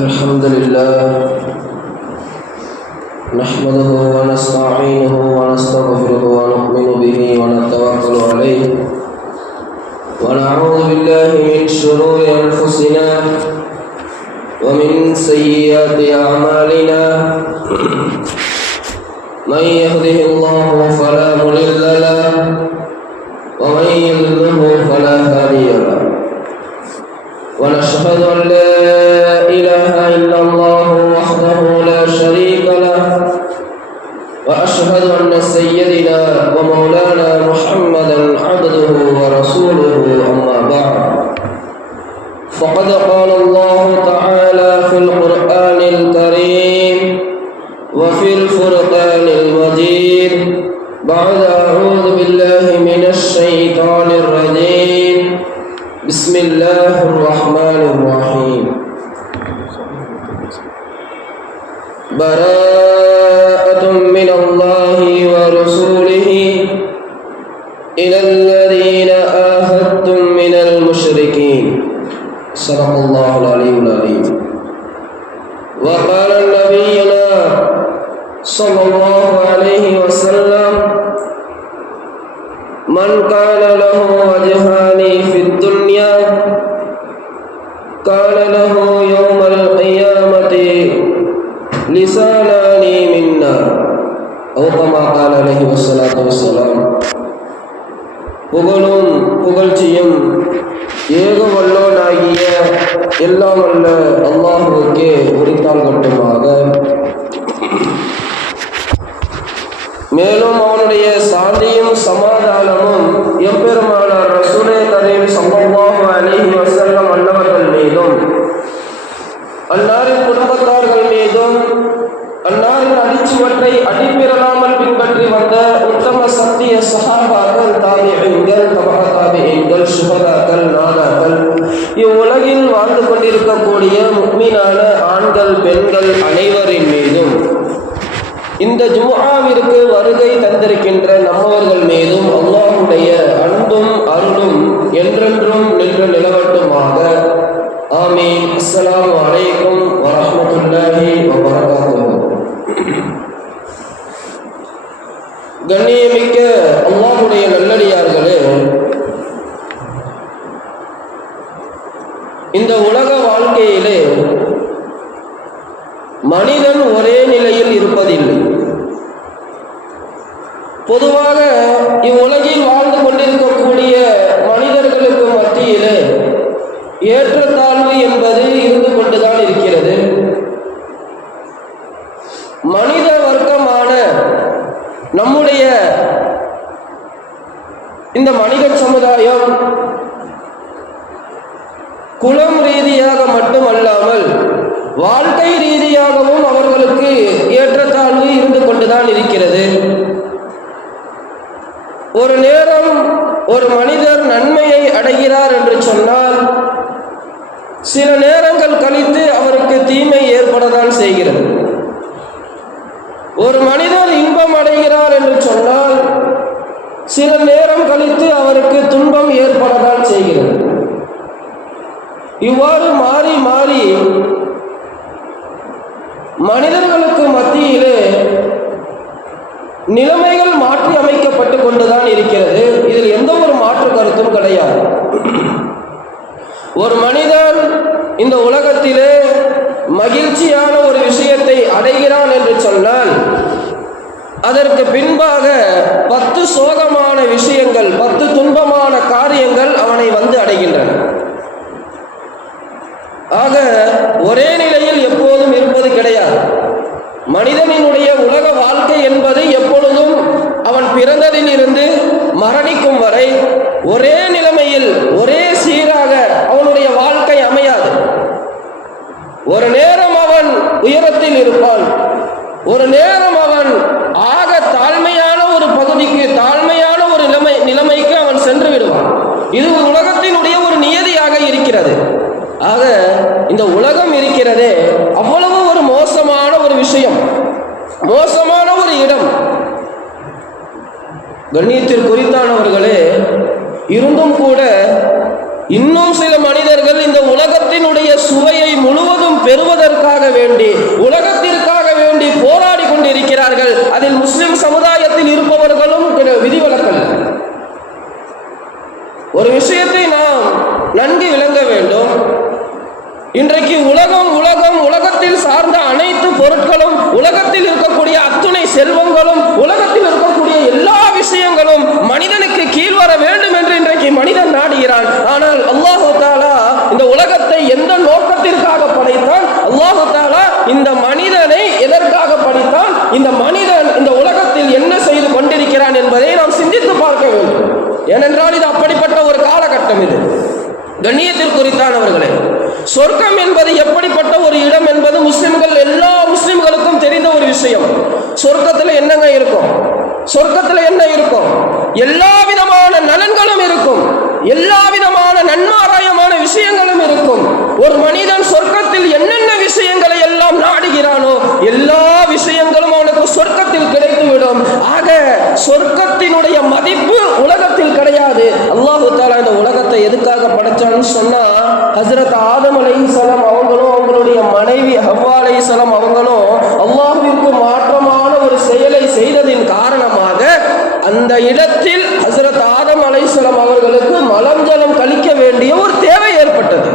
الحمد لله نحمده ونستعينه ونستغفره ونؤمن به ونتوكل عليه ونعوذ بالله من شرور أنفسنا ومن سيئات أعمالنا من يهده الله فلا مضل له ومن يضلله فلا هادي له ونشهد أن لا إله إلا الله وحده لا شريك له وأشهد أن سيدنا ومولانا محمدا عبده ورسوله أما بعد فقد قال الله تعالى في القرآن الكريم وفي الفرقان المجيد بعد أعوذ بالله من الشيطان الرجيم بسم الله الرحمن الرحيم براءة من الله ورسوله إلى الذين آهدتم من المشركين صدق الله العلي العظيم وقال نبينا صلى الله عليه وسلم من كان له وجهان في الدنيا كان له يوم القيامة لسانان من نار أو كما قال عليه الصلاة والسلام புகழும் புகழ்ச்சியும் ஏக வல்லோனாகிய எல்லாம் வல்ல அல்லாஹ்வுக்கே உரித்தால் மட்டுமாக மேலும் அவனுடைய சாந்தியும் சமாதானமும் எம்பெருமானார் ரசூலே கரீம் ஸல்லல்லாஹு அலைஹி வஸல்லம் அன்னவர்கள் மீதும் அன்னாரின் குடும்பத்தார்கள் மீதும் அன்னாரின் அடிச்சுவற்றை அடிப்பிரலாமல் பின்பற்றி வந்த உத்தம சத்திய சஹாபாக்கள் தாபிஈன்கள் தபா தாபிஈன்கள் சுஹதாக்கள் நாதாக்கள் இவ்வுலகில் வாழ்ந்து கொண்டிருக்கக்கூடிய முஃமினான ஆண்கள் பெண்கள் அனைவரின் மீதும் இந்த ஜும்ஆவிற்கு வருகை தந்திருக்கின்ற நம்மவர்கள் மீதும் அல்லாஹ்வுடைய அன்பும் அருளும் என்றென்றும் நின்று நிலவட்டுமாக ஆமீன். அஸ்ஸலாமு அலைக்கும் வரஹ்மத்துல்லாஹி வபரகாத்துஹு. கண்ணியமிக்க அல்லாஹ்வுடைய நல்லடியார்களே, இந்த உலக வாழ்க்கையிலே மனிதன் ஒரே நிலையில் இருப்பதில்லை. பொதுவாக இவ்வுலகில் வாழ்ந்து கொண்டிருக்கக்கூடிய மனிதர்களுக்கு மத்தியிலே ஏற்றத்தாழ்வு என்பது இருந்து கொண்டுதான் இருக்கிறது. மனித வர்க்கமான நம்முடைய இந்த மனித சமுதாயம் குலம் ரீதியாக மட்டுமல்லாமல் வாழ்க்கை ரீதியாகவும் அவர்களுக்கு ஏற்றத்தாழ்வு இருந்து கொண்டுதான் இருக்கிறது. ஒரு நேரம் ஒரு மனிதர் நன்மையை அடைகிறார் என்று சொன்னால் சில நேரங்கள் கழித்து அவருக்கு தீமை ஏற்படத்தான் செய்கிறது. ஒரு மனிதர் இன்பம் அடைகிறார் என்று சொன்னால் சில நேரம் கழித்து அவருக்கு துன்பம் ஏற்படத்தான் செய்கிறது. இவ்வாறு மாறி மாறி மனிதர்களுக்கு மத்தியிலே நிலைமைகள் மாற்றி அமைக்கப்பட்டு கொண்டுதான் இருக்கிறது. இதில் எந்த ஒரு மாற்று கருத்தும் கிடையாது. ஒரு மனிதன் இந்த உலகத்திலே மகிழ்ச்சியான ஒரு விஷயத்தை அடைகிறான் என்று சொன்னால் அதற்கு பின்பாக 10 சோகமான விஷயங்கள் 10 துன்பமான காரியங்கள் அவனை வந்து அடைகின்றன. ஆக ஒரே நிலையில் எப்போதும் இருப்பது கிடையாது. மனிதனினுடைய உலக வாழ்க்கை என்பது எப்பொழுதும் அவன் பிறந்ததில் இருந்து மரணிக்கும் வரை ஒரே நிலைமையில் ஒரே சீராக அவனுடைய வாழ்க்கை அமையாது. ஒரு நேரம் அவன் உயரத்தில் இருப்பான், ஒரு நேரம் அவன் ஆக தாழ்மையான ஒரு பகுதிக்கு தாழ்மையான ஒரு நிலைமைக்கு அவன் சென்று விடுவான். இது உலகத்தினுடைய ஒரு நியதியாக இருக்கிறது. ஆக இந்த உலகம் இருக்கிறதே அவ்வளவு ஒரு மோசமான ஒரு விஷயம், மோசமான ஒரு இடம். கண்ணியத்திற்குரித்தானவர்களே, இருந்தும் கூட இன்னும் சில மனிதர்கள் இந்த உலகத்தினுடைய சுவையை முழுவதும் பெறுவதற்கு மக்களுக்காக வேண்டி, உலகத்திற்காக வேண்டி போராடி கொண்டிருக்கிறார்கள். அதில் முஸ்லிம் சமுதாயத்தில் இருப்பவர்களும் விதிவிலக்கல்ல. ஒரு விஷயத்தை நாம் நன்கு விளங்க வேண்டும். இன்றைக்கு உலகத்தில் சார்ந்த அனைத்து பொருட்களும், உலகத்தில் இருக்கக்கூடிய அத்துணை செல்வங்களும், உலகத்தில் இருக்கக்கூடிய எல்லா விஷயங்களும் மனிதனுக்கு கீழ் வர வேண்டும் என்று இன்றைக்கு மனிதன் நாடுகிறான். ஆனால் அல்லாஹு தஆலா இந்த உலகத்தை எந்த நோக்கத்திற்காக படைத்தான்? அல்லாஹு தஆலா இந்த மனிதனை எதற்காக படைத்தான்? இந்த மனிதன் இந்த உலகத்தில் என்ன செய்து கொண்டிருக்கிறான் என்பதை நாம் சிந்தித்து பார்க்க வேண்டும். ஏனென்றால் இது அப்படிப்பட்ட ஒரு காலகட்டம். இது கண்ணியத்திற்குரித்தானவர்களே, சொர்க்கம் என்பது எப்படிப்பட்ட ஒரு இடம் என்பது எல்லா முஸ்லிம்களுக்கும் தெரிந்த ஒரு விஷயம். சொர்க்கத்தில் என்னங்க இருக்கும்? சொர்க்கத்தில் என்ன இருக்கும்? எல்லா விதமான நலன்களும் இருக்கும், எல்லா விதமான நன்மாராயமான விஷயங்களும் இருக்கும். ஒரு மனிதன் சொர்க்கத்தில் என்னென்ன விஷயங்களை எல்லாம் நாடுகிறானோ எல்லா விஷயங்களும் அவனுக்கு சொர்க்கத்தில் கிடைத்துவிடும். ஆக சொர்க்கத்தினுடைய மதிப்பு உலகத்தில் கிடையாது. அல்லாஹு தஆலா இந்த உலகத்தை எதுக்காக படைச்சான்னு சொன்னா, ஹஜ்ரத் ஆதம் அலைஹிஸ்ஸலாம் அவங்களும் அவங்களுடைய மனைவி ஹவ்வா அலைஹிஸ்ஸலாம் அவங்களும் அல்லாஹ்விற்கு மாற்றமான ஒரு செயலை செய்ததின் காரணமாக அந்த இடத்தில் ஹஜ்ரத் ஆதம் அலைஹிஸ்ஸலாம் அவர்களுக்கு மலம் ஜலம் கழிக்க வேண்டிய ஒரு தேவை ஏற்பட்டது.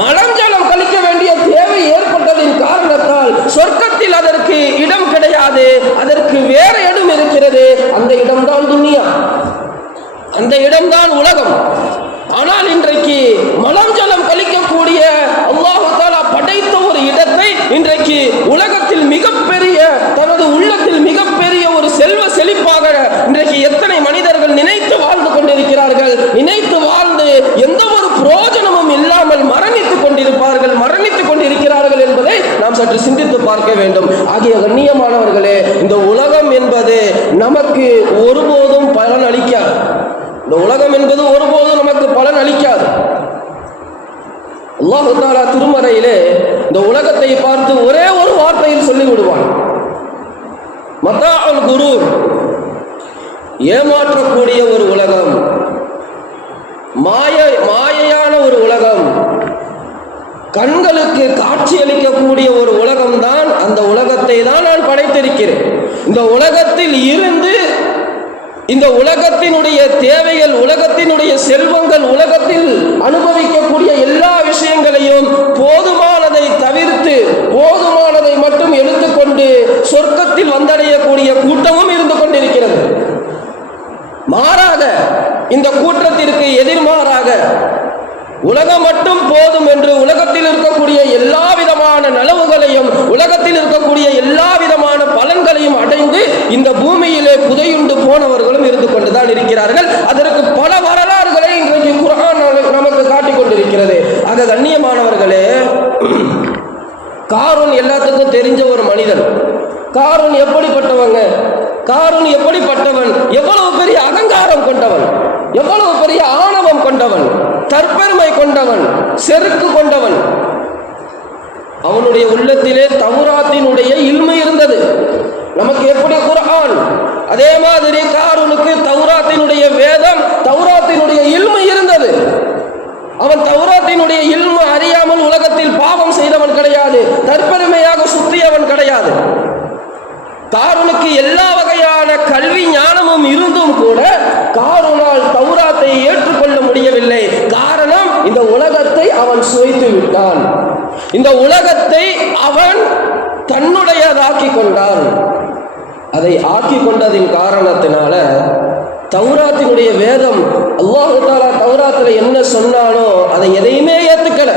மலம் ஜலம் கழிக்க வேண்டிய தேவை ஏற்பட்டதின் காரணத்தால் சொர்க்கத்தில் அதற்கு இடம் கிடையாது, அதற்கு வேற இடம் இருக்கிறது. அந்த இடம்தான் துனியா, அந்த இடம்தான் உலகம். ஆனால் இன்றைக்கு மலம் ஜலம் கழிக்கக்கூடிய அல்லாஹ் தஆலா படைத்த ஒரு இடத்தை இன்றைக்கு உலகத்தில் மிகப்பெரிய, தனது உள்ளத்தில் மிகப்பெரிய ஒரு செல்வ செழிப்பாக இன்றைக்கு எத்தனை மனிதர்கள் நினைத்து வாழ்ந்து கொண்டிருக்கிறார்கள். நினைத்து வாழ்ந்து எந்த ஒரு பிரயோஜனமும் இல்லாமல் மரணித்துக் கொண்டிருக்கிறார்கள் என்பதை நாம் சற்று சிந்தித்து பார்க்க வேண்டும். ஆகிய கண்ணியமானவர்களே, இந்த உலகம் என்பது நமக்கு ஒருபோதும் பலன் அளிக்காது. இந்த உலகம் என்பது ஒருபோதும் நமக்கு பலன் அளிக்காது. அல்லாஹ் தஆலா திருமறையிலே இந்த உலகத்தை பார்த்து ஒரே ஒரு வார்த்தையில் சொல்லி விடுவான், மத்தாஉல் குரூர், ஏமாற்றக்கூடிய ஒரு உலகம், மாயையான ஒரு உலகம், கண்களுக்கு காட்சி அளிக்கக்கூடிய ஒரு உலகம் தான். அந்த உலகத்தை தான் நான் படைத்திருக்கிறேன். இந்த உலகத்தில் இருந்து இந்த உலகத்தினுடைய தேவைகள், உலகத்தினுடைய செல்வங்கள், உலகத்தில் அனுபவிக்கக்கூடிய எல்லா விஷயங்களையும் போதுமானதை தவிர்த்து போதுமானதை மட்டும் எடுத்துக்கொண்டு சொர்க்கத்தில் வந்தடையக்கூடிய கூட்டமும் இருந்து கொண்டிருக்கிறது. மாறாக இந்த கூட்டத்திற்கு எதிர்மாறாக உலகம் மட்டும் போதும் என்று உலகத்தில் இருக்கக்கூடிய எல்லா விதமான நலவுகளையும், உலகத்தில் இருக்கக்கூடிய எல்லா விதமான பலன்களையும் அடைந்து இந்த பூமியிலே புதையுண்டு போனவர்களும் இருந்து கொண்டுதான் இருக்கிறார்கள். அதற்கு பல வரலாறுகளை இன்றைக்கு குர்ஆன் நமக்கு காட்டிக் கொண்டிருக்கிறது. ஆக கண்ணியமானவர்களே, காரூன் எல்லாத்துக்கும் தெரிஞ்ச ஒரு மனிதன். காரூன் எப்படிப்பட்டவங்க? காரூன் எப்படிப்பட்டவன்? எவ்வளவு பெரிய அகங்காரம் கொண்டவன், எவ்வளவு பெரிய ஆணவம் கொண்டவன், தற்பெருமை கொண்டவன், செருக்கு கொண்டவன். அவனுடைய உள்ளத்திலே தௌராத்தினுடைய இல்மு இருந்தது. நமக்கு எப்படி குர்ஆன், அதே மாதிரி காரூனுக்கு தௌராத்தினுடைய வேதம், தௌராத்தினுடைய இல்மு இருந்தது. அவன் தௌராத்தினுடைய இல்மு அறியாமல் உலகத்தில் பாவம் செய்தவன் கிடையாது, தற்பெருமையாக சுற்றியவன் கிடையாது. காரூனுக்கு எல்லா வகையான கல்வி ஞானமும் இருந்தும் கூட காரூனால் தௌராத்தை ஏற்றுக்கொள்ள முடியவில்லை. காரணம், இந்த உலகத்தை அவன் சுவைத்து விட்டான். இந்த உலகத்தை அவன் தன்னுடையதாக்கி கொண்டான். அதை ஆக்கி கொண்டதின் காரணத்தினால தௌராத்தினுடைய வேதம், அல்லாஹ் தஆலா தௌராத்தில் என்ன சொன்னானோ அதை எதையுமே ஏற்றுக்கல.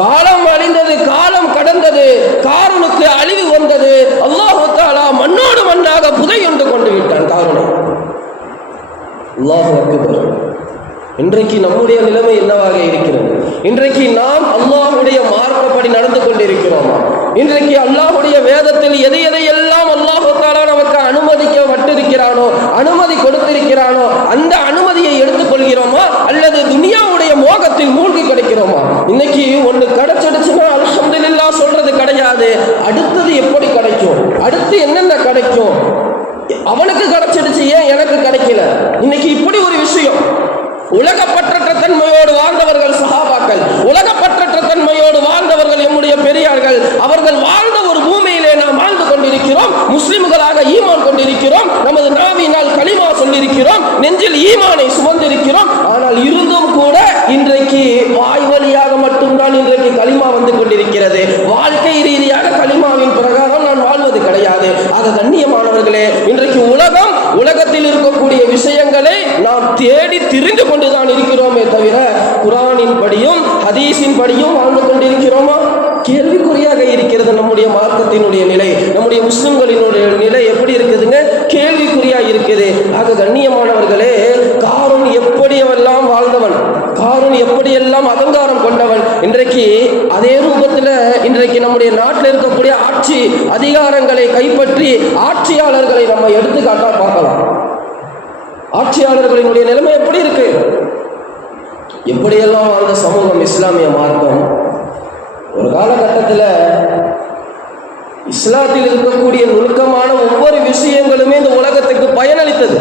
காலம் அழிந்தது, காலம் கடந்தது, காரூனுக்கு அழிவு வந்தது. அல்லாஹ் தஆலா மண்ணோடு மண்ணாக புதையுண்டு கொண்டு விட்டான் காரூனை. அல்லாஹ் அக்பர். இன்றைக்கு நம்முடைய நிலைமை என்னவாக இருக்கிறது? இன்றைக்கு நாம் அல்லாஹ்வுடைய மார்க்கப்படி நடந்து கொண்டிருக்கிறோமா? இன்றைக்கு அல்லாஹ்வுடைய வேதத்தில் எதையெல்லாம் அல்லாஹ் தஆலா நமக்கு அனுமதிக்கப்பட்டிருக்கிறானோ, அனுமதி கொடுத்திருக்கிறானோ, அந்த அனுமதியை எடுத்துக்கொள்கிறோமா அல்லது துனியாவுடைய மோகத்தில் மூழ்கி கிடைக்கிறோமா? இன்னைக்கு ஒன்று கிடைச்சிடுச்சுன்னா அல்ஹம்துலில்லாஹ் சொல்றது கிடையாது. அடுத்தது எப்படி கிடைக்கும், அடுத்து என்னென்ன கிடைக்கும், அவனுக்கு கிடைச்சிடுச்சு ஏன் எனக்கு கிடைக்கல? இன்னைக்கு இப்படி ஒரு விஷயம். உலகப்பற்ற தன்மையோடு வாழ்ந்தவர்கள் சஹாபாக்கள், உலகப்பற்ற தன்மையோடு வாழ்ந்தவர்கள் எம்முடைய பெரிய இன்றைக்கு வாய் வழியாக மட்டும்தான் இன்றைக்கு களிமா வந்து கொண்டிருக்கிறது. வாழ்க்கை ரீதியாக களிமாவின் பிரகாரம் நான் வாழ்வது கிடையாது. ஆக கண்ணியமானவர்களே, இன்றைக்கு உலகத்தில் இருக்கக்கூடிய விஷயங்களை நாம் தேடி திரிந்து கொண்டுதான் இருக்கிறோமே தவிர குர்ஆனின் படியும் ஹதீஸின் படியும் வாழ்ந்து கொண்டிருக்கிறோமா? கேள்விக்குறியாக இருக்கிறது நம்முடைய மார்க்கத்தினுடைய நிலை. நம்முடைய முஸ்லிம்களினுடைய நிலை எப்படி இருக்குதுங்க? கேள்விக்குறியா இருக்குது. ஆக கண்ணியமானவர்களே, காரூன் எப்படியெல்லாம் வாழ்ந்தவன், காரூன் எப்படியெல்லாம் அகங்காரம் கொண்டவன், இன்றைக்கு அதே ரூபத்தில் இன்றைக்கு நம்முடைய நாட்டில் இருக்கக்கூடிய ஆட்சி அதிகாரங்களை கைப்பற்றி ஆட்சியாளர்களை நம்ம எடுத்துக்காட்டா பார்க்கலாம். ஆட்சியாளர்களினுடைய நிலைமை எப்படி இருக்கு? எப்படியெல்லாம் வாழ்ந்த சமூகம் இஸ்லாமிய மார்க்கம். ஒரு காலகட்டத்தில் இஸ்லாத்தில் இருக்கக்கூடிய நுணுக்கமான ஒவ்வொரு விஷயங்களுமே இந்த உலகத்துக்கு பயனளித்தது.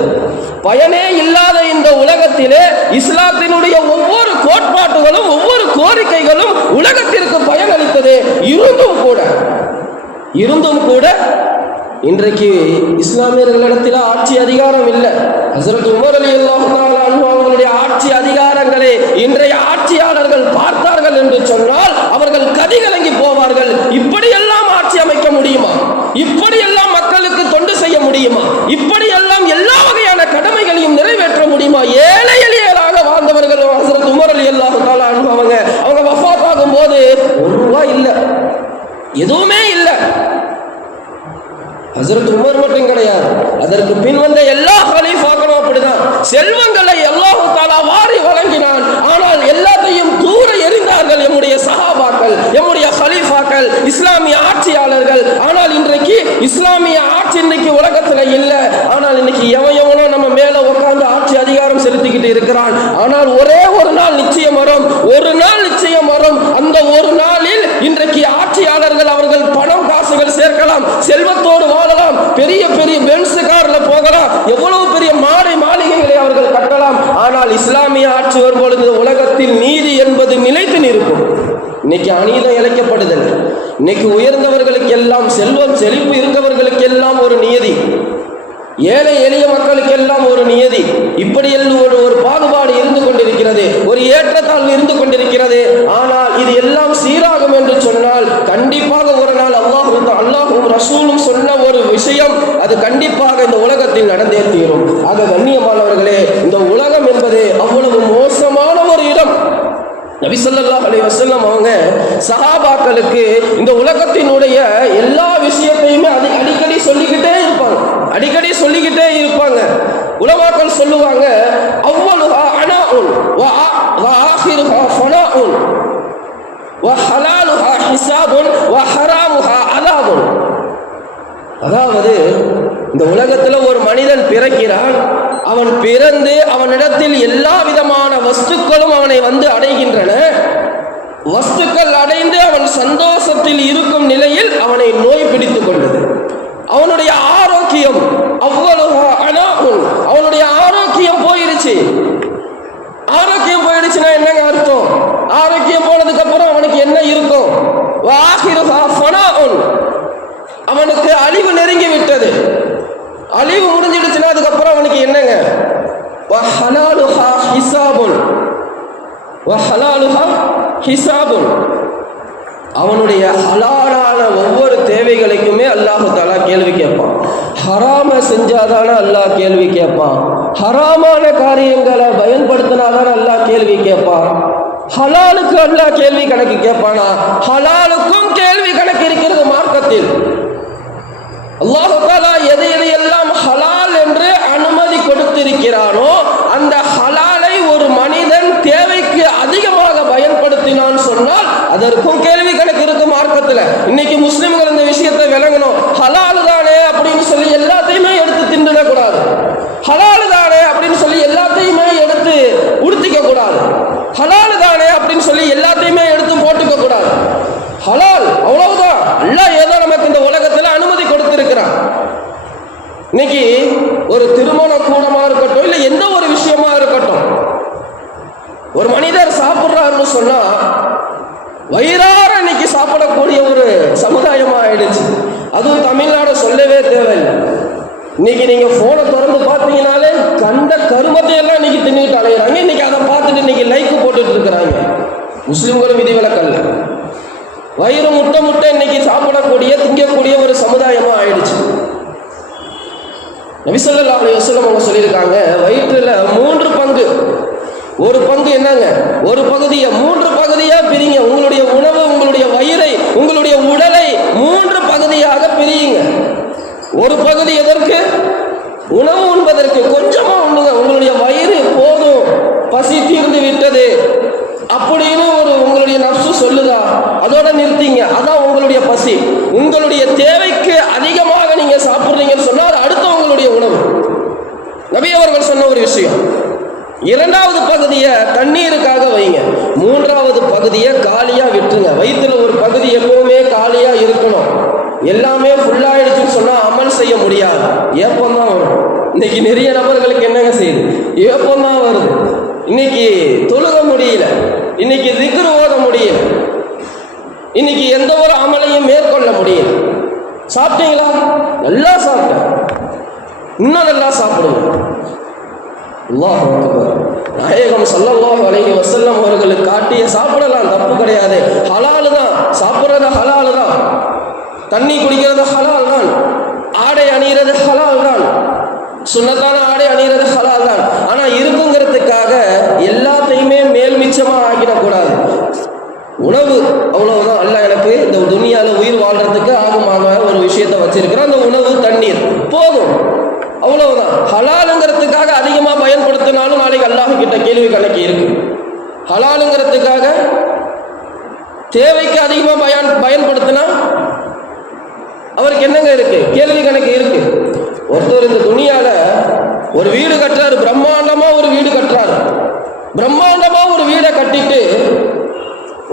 பயனே இல்லாத இந்த உலகத்திலே இஸ்லாத்தினுடைய ஒவ்வொரு கோட்பாட்டுகளும் ஒவ்வொரு கோரிக்கைகளும் உலகத்திற்கு பயனளித்தது. இருந்தும் கூட இன்றைக்கு இஸ்லாமியர்களிடத்தில் ஆட்சி அதிகாரம் இல்லை. ஹஸரத் உமர் ரலியல்லாஹு தஆலா அன்ஹு அவர்களுடைய ஆட்சி அதிகாரங்களை இன்றைய ஆட்சியாளர்கள் பார்த்தார்கள் என்று சொன்னால் அவர்கள் கதிகலங்கி போவார்கள். இப்படியெல்லாம் ஆட்சி அமைக்க முடியுமா? இப்படியெல்லாம் மக்களுக்கு தொண்டு செய்ய முடியுமா? இப்படியெல்லாம் எல்லா வகையான கடமைகளையும் நிறைவேற்ற முடியுமா? ஏழை எளியராக வாழ்ந்தவர்கள் ஹஸரத் உமர் ரலியல்லாஹு தஆலா அன்ஹு அவங்க வஃபாத் ஆகும் போது ஒருவா இல்லை, எதுவுமே இல்லை. ஹஸரத் உமர் மட்டும் கிடையாது, அதற்கு பின் வந்த எல்லா கலீஃபாக்களும் அப்படிதான். செல்வங்களை அல்லாஹ் தஆலா வாரி வழங்கினான், ஆனால் எல்லாத்தையும் தூர எறிந்தார்கள் நம்முடைய சஹாபாக்கள், நம்முடைய கலீஃபாக்கள், இஸ்லாமிய ஆட்சியாளர்கள். ஆனால் இன்றைக்கு இஸ்லாமிய ஆட்சி இன்னைக்கு உலகத்துல இல்லை. ஆனால் இன்னைக்கு எவனோ நம்ம மேல உட்கார்ந்து ஆட்சி அதிகாரம் செலுத்திக்கிட்டு இருக்கிறான். ஆனால் ஒரே ஒரு நாள் நிச்சயம் வரும், அந்த ஒரு நாளில் இன்றைக்கு ஆட்சியாளர்கள் அவர்கள் பணம் காசுகள் சேர்க்கலாம், செல்வத்தோடு வாழலாம், பெரிய பெரிய பென்ஸ் கார்ல போகலாம், எவ்வளவு பெரிய மாளிகைகளை அவர்கள் கட்டலாம். ஆனால் இஸ்லாமிய ஆட்சி வரும்பொழுது உலகத்தில் நீதி என்பது நிலைத்து நிற்கும். இன்னைக்கு அநீதம் இழைக்கப்படுதல். இன்னைக்கு உயர்ந்தவர்களுக்கு எல்லாம் செல்வம் செழிப்பு இருக்கவர்களுக்கு எல்லாம் ஒரு நியதி, ஏழை எளிய மக்களுக்கு எல்லாம் ஒரு நியதி. இப்படி ஒரு பாகுபாடு இருந்து கொண்டிருக்கிறது, ஒரு ஏற்றத்தாழ்வு இருந்து கொண்டிருக்கிறது. ஆனால் இது எல்லாம் சீராகும் என்று சொன்னால் கண்டிப்பாக ஒரு நாள் அல்லாஹும் ரசூலும் சொன்ன ஒரு விஷயம் அது கண்டிப்பாக இந்த உலகத்தில் நடந்தே தீரும். ஆக கண்ணியமானவர்களே, இந்த உலகம் என்பது அவ்வளவு மோசமான ஒரு இடம். நபி ஸல்லல்லாஹு அலைஹி வஸல்லம் அவங்க சஹாபாக்களுக்கு இந்த உலகத்தினுடைய எல்லா விஷயத்தையுமே அடிக்கடி சொல்லிக்கிட்டே இருப்பாங்க. உலமாக்கள் சொல்லுவாங்க, அவ்வலுஹா அனாஉன் வ ஆகிருஹா ஃபனாஉன் வ ஹலாலுஹா ஹிசாபுன் வ ஹராமுஹா அதாபுன். அதாவது இந்த உலகத்துல ஒரு மனிதன் பிறக்கிறான், அவன் பிறந்து அவனிடத்தில் எல்லா விதமான வஸ்துக்களும் அவனை வந்து அடைகின்றன. வஸ்துக்கள் அடைந்து அவன் சந்தோஷத்தில் இருக்கும் நிலையில் அவனை நோய் பிடித்துக் கொண்டது. அவனுடைய ஆரோக்கியம் அவனுடைய ஆரோக்கியம் போயிடுச்சுன்னா என்னங்க அர்த்தம்? ஆரோக்கியம் போனதுக்கு அப்புறம் அவனுக்கு என்ன இருக்கும்? அவனுக்கு அழிவு நெருங்கி விட்டது. அழிவு முடிஞ்சிடுச்சுன்னா அதுக்கப்புறம் அவனுக்கு என்னங்க? அவனுடைய ஹலாலான ஒவ்வொரு தேவைகளுக்குமே அல்லாஹ் தஆலா கேள்வி கேட்பான். ஹராம செஞ்சாதான அல்லாஹ் கேள்வி கேட்பான். ஹராமான காரியங்களை பயன்படுத்தினாதான அல்லாஹ் கேள்வி கேட்பான். ஹலாலுக்கு அல்லாஹ் கேள்வி கணக்கு கேட்பானா? ஹலாலுக்கும் கேள்வி கணக்கு இருக்கிறது மார்க்கத்தில். அல்லாஹ் தஆலா எதையெல்லாம் ஹலால் என்று அனுமதி கொடுத்திருக்கிறானோ அந்த ஹலாலை ஒரு மனிதன் தேவைக்கு அதிகமாக பயன்படுத்தினான் சொன்னால் அதற்கும் கேள்வி கணக்கு இருக்கும் மார்க்கத்தில். இன்னைக்கு முஸ்லிம்கள் இந்த விஷயத்தை விளங்கணும். ஹலால் தானே அப்படின்னு சொல்லி எல்லாத்தையுமே எடுத்து தின்னுடக்கூடாது. ஹலால் தானே அப்படின்னு சொல்லி எல்லாத்தையுமே எடுத்து உடுத்திக்க கூடாது. ஹலால் தானே அப்படின்னு சொல்லி எல்லாத்தையுமே எடுத்து போட்டுக்க கூடாது. ஹலால் அவ்வளவுதான். அல்லாஹ் ஏதோ நமக்கு இந்த உலகத்தில் அனுமதி கொடுத்திருக்கிறான். இன்னைக்கு ஒரு திருமண கூடமா இருக்கட்டும், இல்லை எந்த ஒரு விஷயமா இருக்கட்டும், ஒரு மனிதர் சாப்பிட்றாருன்னு சொன்னா வயிறார இன்னைக்கு சாப்பிடக்கூடிய ஒரு சமுதாயமா ஆயிடுச்சு. அதுவும் தமிழ்நாடு சொல்லவே தேவையில்லை. இன்னைக்கு நீங்க போனை திறந்து பார்த்தீங்கன்னாலே கண்ட கருமத்தை எல்லாம் இன்னைக்கு தின்னுட்டு அலையிறாங்க. இன்னைக்கு அதை பார்த்துட்டு இன்னைக்கு லைக் போட்டுட்டு இருக்கிறாங்க. முஸ்லிம்களும் விதிவிலக்கல்ல. வயிறு முட்டை முட்டை இன்னைக்கு சாப்பிடக்கூடிய திங்கக்கூடிய ஒரு சமுதாயமா ஆயிடுச்சு. நபி ஸல்லல்லாஹு அலைஹி வஸல்லம் அவங்க சொல்லியிருக்காங்க, வயிற்றுல 3 பங்கு, ஒரு பங்கு என்னங்க, ஒரு பகுதியை 3 பகுதியா பிரிங்க. உங்களுடைய உணவு, உங்களுடைய வயிறை, உங்களுடைய உடலை 3 பகுதியாக பிரியுங்க. ஒரு பகுதி எதற்கு? உணவு உண்பதற்கு. கொஞ்சமா உண்ணுங்க. உங்களுடைய வயிறு போதும், பசி தீர்ந்து விட்டது அப்படின்னு உங்களுடைய நப்சு சொல்லுதா, அதோட நிறுத்திங்க. அதான் உங்களுடைய பசி. உங்களுடைய தேவைக்கு அதிகமாக நீங்க சாப்பிடுறீங்கன்னு சொன்னா அது அடுத்த உங்களுடைய உணவு. நபி அவர்கள் சொன்ன ஒரு விஷயம். 2வது பகுதியை தண்ணீருக்காக வைங்க. 3வது பகுதியை காலியா விட்டுருங்க. வயிற்றுல ஒரு பகுதி எப்பவுமே காலியா இருக்கணும். எல்லாமே ஃபுல்லாயிடுச்சுன்னு சொன்னா அமல் செய்ய முடியாது, ஏப்பந்தான் வரும். இன்னைக்கு நிறைய நபர்களுக்கு என்னங்க செய்யுது, ஏப்பந்தான் வருது. இன்னைக்கு தொழுக முடியல, இன்னைக்கு திக்ர் ஓத முடியல, இன்னைக்கு எந்த ஒரு அமலையும் மேற்கொள்ள முடியல. சாப்பிட்டீங்களா? நல்லா சாப்பிட்டேன், இன்னும் நல்லா சாப்பிடுங்க. அல்லாஹ் அக்பர். நாயகம் ஸல்லல்லாஹு அலைஹி வஸல்லம் அவர்களுக்கு காட்டிய சாப்பிடலாம், தப்பு கிடையாது, ஹலால் தான். சாப்பிட்றது ஹலால் தான், தண்ணி குடிக்கிறது ஹலால் தான், ஆடை அணிகிறது ஹலால் தான், சுன்னத்தான ஆடை அணிகிறது ஹலால் தான். ஆனா இருக்குங்கிறதுக்காக எல்லாத்தையுமே மேல் மிச்சமா ஆக்கிடக்கூடாது. உணவு அவ்வளவுதான். அல்லாஹ் எனக்கு இந்த துனியால உயிர் வாழ்றதுக்கு ஆகுமான ஒரு விஷயத்தை வச்சிருக்கிற அந்த உணவு தண்ணீர் போதும், அவ்வளவுதான். ஹலாலுங்கிறதுக்காக அதிகமா பயன்படுத்தினாலும் நாளைக்கு அல்லாஹ் கிட்ட கேள்வி கணக்கு இருக்கு. ஹலாலுங்கிறதுக்காக தேவைக்கு அதிகமா பயன்படுத்தினா அவருக்கு என்னங்க இருக்கு, கேள்வி கணக்கு இருக்கு. ஒருத்தர் இந்த துணியால ஒரு வீடு கட்டுறாரு, பிரம்மாண்டமா ஒரு வீடு கட்டுறாரு. பிரம்மாண்டமா ஒரு வீடை கட்டிட்டு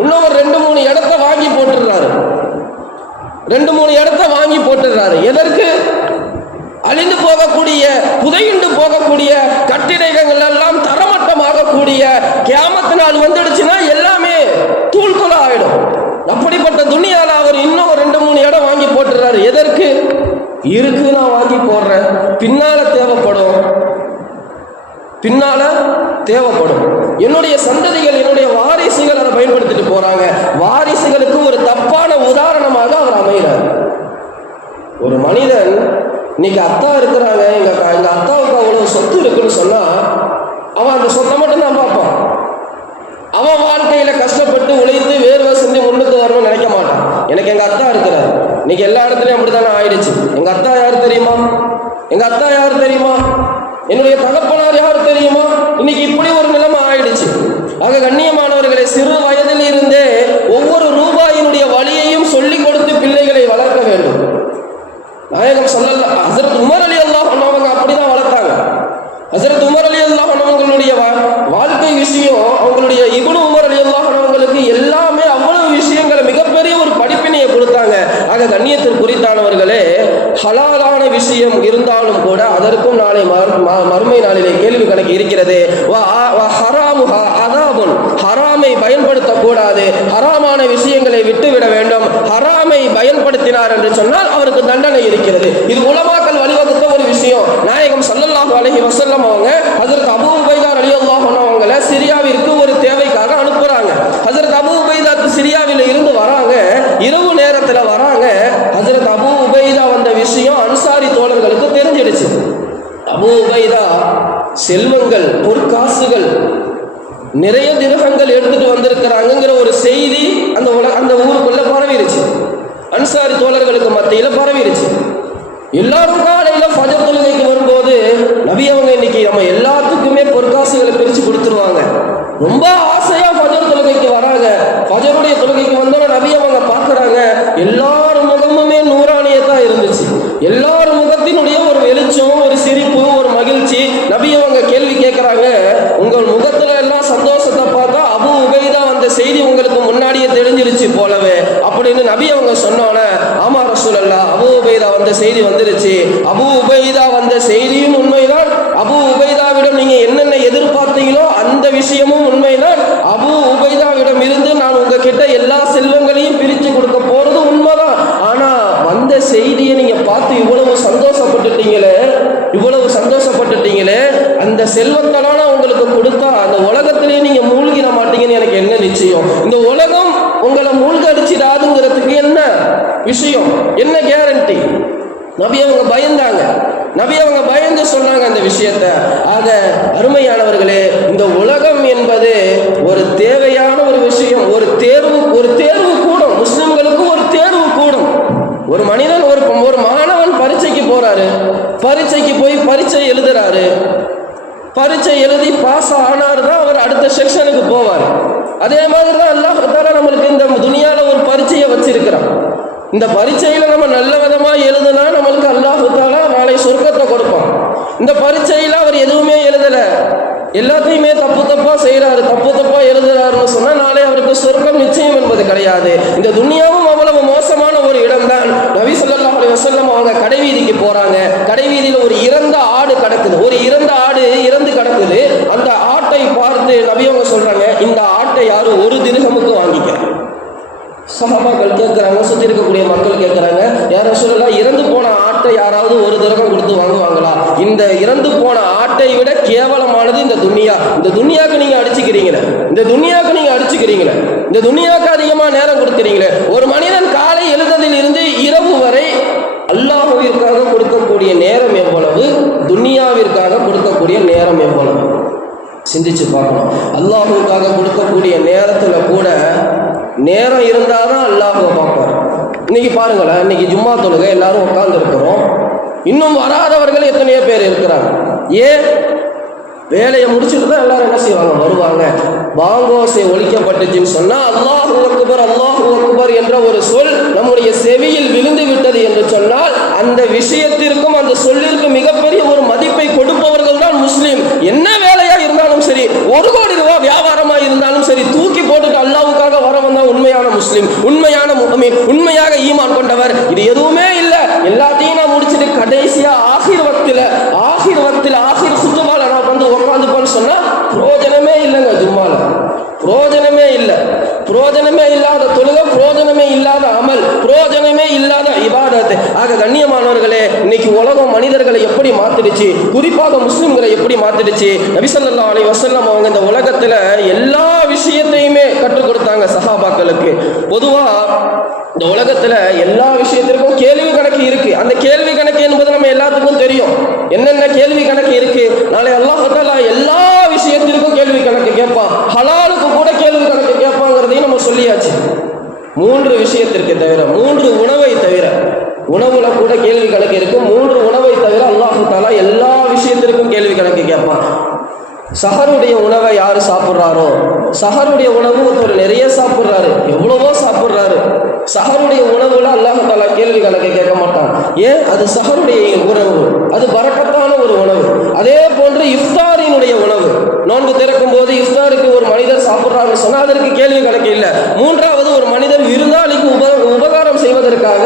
இன்னும் ஒரு 2-3 இடத்த வாங்கி போட்டுடுறாரு. 2-3 இடத்த வாங்கி போட்டுடுறாரு. எதற்கு? அழிந்து போகக்கூடிய, புதையுண்டு போகக்கூடிய கட்டிடங்கள் எல்லாம் தரமட்டமாகக்கூடிய கியாமத் நாள் வந்துடுச்சுன்னா எல்லாமே தூள்குல ஆயிடும். அப்படிப்பட்ட துனியால அவர் இன்னும் 2-3 இடம் வாங்கி போட்டுறாரு. எதற்கு? இருக்கு, நான் வாங்கி போடுறேன், பின்னால தேவைப்படும், பின்னால தேவைப்படும். என்னுடைய சந்ததிகள், என்னுடைய வாரிசுகள் அதை பயன்படுத்திட்டு போறாங்க. வாரிசுகளுக்கு ஒரு தப்பான உதாரணமாக அவர் அமைகிறார். ஒரு மனிதன் இன்னைக்கு அத்தா இருக்கிறாங்க, எங்க அத்தாவுக்கு அவ்வளவு சொத்து இருக்குன்னு சொன்னா அவன் அந்த சொத்தை மட்டும் தான் பார்ப்பான். அவன் வாழ்க்கையில கஷ்டப்பட்டு உழைத்து வேர்வை செஞ்சு முன்னுக்கு வரணும்னு நினைக்க மாட்டான். எனக்கு எங்க அத்தா இருக்கிறார். இன்னைக்கு எல்லா இடத்துலயும் அப்படித்தானே ஆயிடுச்சு. எங்க அத்தா யாரு தெரியுமா, எங்க அத்தா யாரு தெரியுமா, என்னுடைய தகப்பனார் யாரு தெரியுமா, இன்னைக்கு இப்படி ஒரு நிலைமை ஆயிடுச்சு. ஆக கண்ணியமானவர்களை, சிறு வயதில் இருந்தே ஒவ்வொரு ரூபாயினுடைய வழியையும் சொல்லிக் கொடுத்து பிள்ளைகளை வளர்க்க வேண்டும். நாயகம் ஸல்லல்லாஹு ஹஜ்ரத் உமர் ரலியல்லாஹு அன்ஹு அவங்க அப்படிதான் வளர்த்தாங்க. ஹஜ்ரத் உமர் ரலியல்லாஹு அன்ஹு அவங்களுடைய வாழ்க்கை விஷயம், அவங்களுடைய இப்னு உமர் ரலியல்லாஹு அன்ஹு அவங்களுக்கு எல்லாமே அவ்வளவு விஷயங்களை மிகப்பெரிய ஒரு படிப்பினையை கொடுத்தாங்க. ஆக கண்ணியத்திற்கு குறித்தானவர்களே, ஹலாலான விஷயம் இருந்தாலும் கூட அதற்கும் நாளை மறுமை நாளிலே கேள்வி கணக்கு இருக்கிறது. ஹராமை பயன்படுத்தக்கூடாது, ஹராமான விஷயங்களை விட்டுவிட வேண்டும். ஹராமை பயன்படுத்தினார் என்று சொன்னால் அவருக்கு தண்டனை இருக்கிறது. இது உலமாக்கள் வழிவகுத்த ஒரு விஷயம். நாயகம் ஸல்லல்லாஹு அலைஹி வஸல்லம் அவங்க ஹஜ்ரத் அபூ உபைதா ரலியல்லாஹு அன்ஹு அவங்களை சிரியாவிற்கு ஒரு தேவைக்காக அனுப்புறாங்க. ஹஜ்ரத் அபூ உபைதா சிரியாவில இருந்து வராங்க, இரவு நேரத்துல வராங்க. ஹஜ்ரத் அபூ உபைதா வந்த விஷயம் அன்சாரி தோழர்களுக்கு தெரிஞ்சிடுச்சு. அபூ உபைதா செல்வங்கள், பொற்காசுகள், நிறைய திரகங்கள் எடுத்துட்டு வந்திருக்கிறாங்கிற ஒரு செய்தி அந்த ஊருக்குள்ள பரவிருச்சு. அன்சாரி தோழர்களுக்கு மத்தியில பரவிருச்சு. எல்லாரும் காலையில ஃபஜர் தொழுகைக்கு வரும்போது நபி அவங்க இன்னைக்கு நம்ம எல்லாத்துக்குமே பொற்காசுகளை பிரிச்சு கொடுத்துருவாங்க. ரொம்ப ஆசையா ஃபஜர் தொழுகைக்கு வராங்க. ஃபஜருடைய தொழுகைக்கு வந்தோட நபி அவங்க பார்க்கறாங்க, எல்லாரும் முகமுமே நூறானியத்தான் இருந்துச்சு. எல்லாரும் முகத்தினுடைய ஒரு வெளிச்சம், ஒரு சிரிப்பு, ஒரு மகிழ்ச்சி. நபி அவங்க கேள்வி கேட்கிறாங்க, உங்கள் முகத்துல எல்லாம் சந்தோஷத்தை பார்த்தா அபூ உபைதா வந்த செய்தி உங்களுக்கு முன்னாடியே தெரிஞ்சிருச்சு போலவே அப்படின்னு நபி அவங்க சொன்னோன்னே, ஆமா ரசூலல்லாஹ், அபூ உபைதா வந்த செய்தி வந்துருச்சு. அபூ உபைதா வந்த செய்தியும் உண்மைதான். அபூ உபைதாவிடம் நீங்க என்னென்ன எதிர்பார்த்தீங்களோ அந்த விஷயமும் உண்மைதான். அபூ உபைதாவிடம் இருந்து நான் உங்ககிட்ட எல்லா செல்வங்களையும் பிரித்து கொடுக்க போறது உண்மைதான். ஆனா வந்த செய்தியை நீங்க பார்த்து இவ்வளவு சந்தோஷப்பட்டுட்டீங்களே, நிச்சயம். இந்த உலகம் உங்களை மூழ்கடிச்சிடாதுங்கிறதுக்கு என்ன விஷயம், என்ன கேரண்டி? நபி அவங்க பயந்தாங்க, நபி அவங்க பயந்து சொன்னாங்க அந்த விஷயத்த. ஆக அருமையானவர்களே, இந்த உலகம் என்பது ஒரு தேவையான ஒரு விஷயம், ஒரு தேர்வு கூடும், முஸ்லிம்களுக்கு ஒரு தேர்வு கூடும். ஒரு மனிதன் ஒரு மாணவன் பரீட்சைக்கு போறாரு, பரீட்சைக்கு போய் பரீட்சை எழுதுறாரு, பரீட்சை எழுதி பாஸ் ஆனார் தான் அவர் அடுத்த செக்ஷனுக்கு போவார். அதே மாதிரி தான் அல்லாஹ் தஆலா நம்மளுக்கு இந்த துனியால ஒரு பரீட்சையை வச்சிருக்கிறான். இந்த பரீட்சையில நம்ம நல்ல விதமா எழுதுனா நம்மளுக்கு அல்லாஹ் தஆலா நாளை சொர்க்கத்தை கொடுப்பான். இந்த பரீட்சையில அவர் எதுவுமே எழுதல, எல்லாத்தையுமே தப்பா செய்யறாரு, தப்பா எழுதுறாருன்னு சொன்னா நாளை அவருக்கு சொர்க்கம் நிச்சயம் என்பது கிடையாது. இந்த துனியாவும் அவ்வளவு மோசமான ஒரு இடம் தான். நபி ஸல்லல்லாஹு அலைஹி வஸல்லம் அவங்க கடைவீதிக்கு போறாங்க. கடைவீதியில ஒரு இறந்த ஆடு கிடக்குது, ஒரு இறந்த ஆடு இறந்து கிடக்குது. அந்த ஆட்டை பார்த்து நபி அவங்க சொல்றாங்க, இந்த ஆட்டை யாரும் ஒரு திர்ஹமுக்கு வாங்கிக்கிறாங்க. சஹாபாக்கள் கேட்குறாங்க, சுற்றி இருக்கக்கூடிய மக்கள் கேட்குறாங்க, யார் ரசூலுல்லாஹ், இறந்து போன ஆட்டை யாராவது ஒரு திரகம் கொடுத்து வாங்குவாங்களா? இந்த இறந்து போன ஆட்டை விட கேவலமானது இந்த துனியா. இந்த துனியாவுக்கு நீங்கள் அடிச்சுக்கிறீங்களே, இந்த துனியாவுக்கு அதிகமாக நேரம் கொடுக்குறீங்களே. ஒரு மனிதன் காலை எழுந்ததில் இருந்து இரவு வரை அல்லாஹ்விற்காக கொடுக்கக்கூடிய நேரம் எவ்வளவு, துனியாவிற்காக கொடுக்கக்கூடிய நேரம் எவ்வளவு? சிந்திச்சு பார்க்கணும். அல்லாஹ்வுக்காக கொடுக்கக்கூடிய நேரத்தில் கூட நேரம் இருந்தால் தான் அல்லாஹ்வை பார்ப்பார். இன்னைக்கு பாருங்களேன், இன்னைக்கு ஜும்மா தொழுகை எல்லாரும் உட்கார்ந்து இருக்கிறோம், இன்னும் வராதவர்கள் எத்தனையோ பேர் இருக்கிறாங்க. ஏன்? வேலையை முடிச்சுட்டு தான் எல்லாரும் என்ன செய்வாங்க, வருவாங்க. பாங்கோசை ஒழிக்கப்பட்டுச்சுன்னு சொன்னா அல்லாஹு அக்பர் என்ற ஒரு சொல் நம்முடைய செவியில் விழுந்து விட்டது என்று சொன்னால் அந்த விஷயத்திற்கும் அந்த சொல்லிற்கு மிகப்பெரிய ஒரு மதிப்பை கொடுப்பவர்கள் தான் முஸ்லீம். என்ன வேலையா இருந்தாலும் சரி, 1 கோடி ரூபாய் வியாபாரமா இருந்தாலும் சரி, தூக்கி போட்டுட்டு அல்லாஹ்வுக்காக வரவன் தான் உண்மையான முஸ்லீம், உண்மையான முஃமின், உண்மையாக ஈமான் கொண்டவர். இது எதுவுமே இல்லை, எல்லாத்தையும் நான் முடிச்சுட்டு கடைசியா ஆகிர் சுத்துமால நான் வந்து உட்காந்துப்பேன்னு சொன்னா பிரயோஜனமே இல்லைங்க. ஜும்மால பிரயோஜனமே இல்லாத தொழுகை, பிரயோஜனமே இல்லாத அமல், பிரயோஜனமே இல்லாத இபாதத். ஆக கண்ணியமானவர்களே, இன்னைக்கு உலகம் மனிதர்களை எப்படி மாத்திடுச்சு, குறிப்பாக முஸ்லிம்களை எப்படி மாத்திடுச்சு. நபி ஸல்லல்லாஹு அலைஹி வஸல்லம் அவங்க இந்த உலகத்துல எல்லா விஷயத்தையுமே கற்றுக் கொடுத்தாங்க சஹாபாக்களுக்கு. பொதுவா இந்த உலகத்துல எல்லா விஷயத்திற்கும் கேள்வி கணக்கு இருக்கு. அந்த கேள்வி கணக்கு என்பது நம்ம எல்லாத்துக்கும் தெரியும். என்னென்ன கேள்வி கணக்கு இருக்கு, நாளை அல்லாஹ் தஆலா எல்லா விஷயத்திற்கும் கேள்வி கணக்கு கேட்பான். ஹலாலுக்கு கூட கேள்வி கணக்கு கேட்பாங்கிறதையும் நம்ம சொல்லியாச்சு. 3 விஷயத்திற்கு தவிர, 3 உணவை தவிர, உணவுல கூட கேள்வி கணக்கு இருக்கு. 3 உணவை தவிர அல்லாஹ் தஆலா எல்லா விஷயத்திற்கும் கேள்வி கணக்கு கேட்பான். சஹருடைய உணவை யாரு சாப்பிட்றாரோ, சஹருடைய உணவு ஒருத்தர் நிறைய சாப்பிட்றாரு, எவ்வளவோ சாப்பிட்றாரு, சஹருடைய உணவுல அல்லாஹ் தஆலா கேள்வி கணக்கை கேட்க மாட்டான். ஏன்? அது சஹருடைய உணவு, அது பரக்கத்தான ஒரு உணவு. அதே போன்று இஃப்தாரினுடைய உணவு, நோன்பு திறக்கும் போது இஃப்தாருக்கு ஒரு மனிதர் சாப்பிட்றாருன்னு சொன்னா அதற்கு கேள்வி கணக்கு இல்லை. 3வது, ஒரு மனிதர் விருந்தாளிக்கு உபகாரம் செய்வதற்காக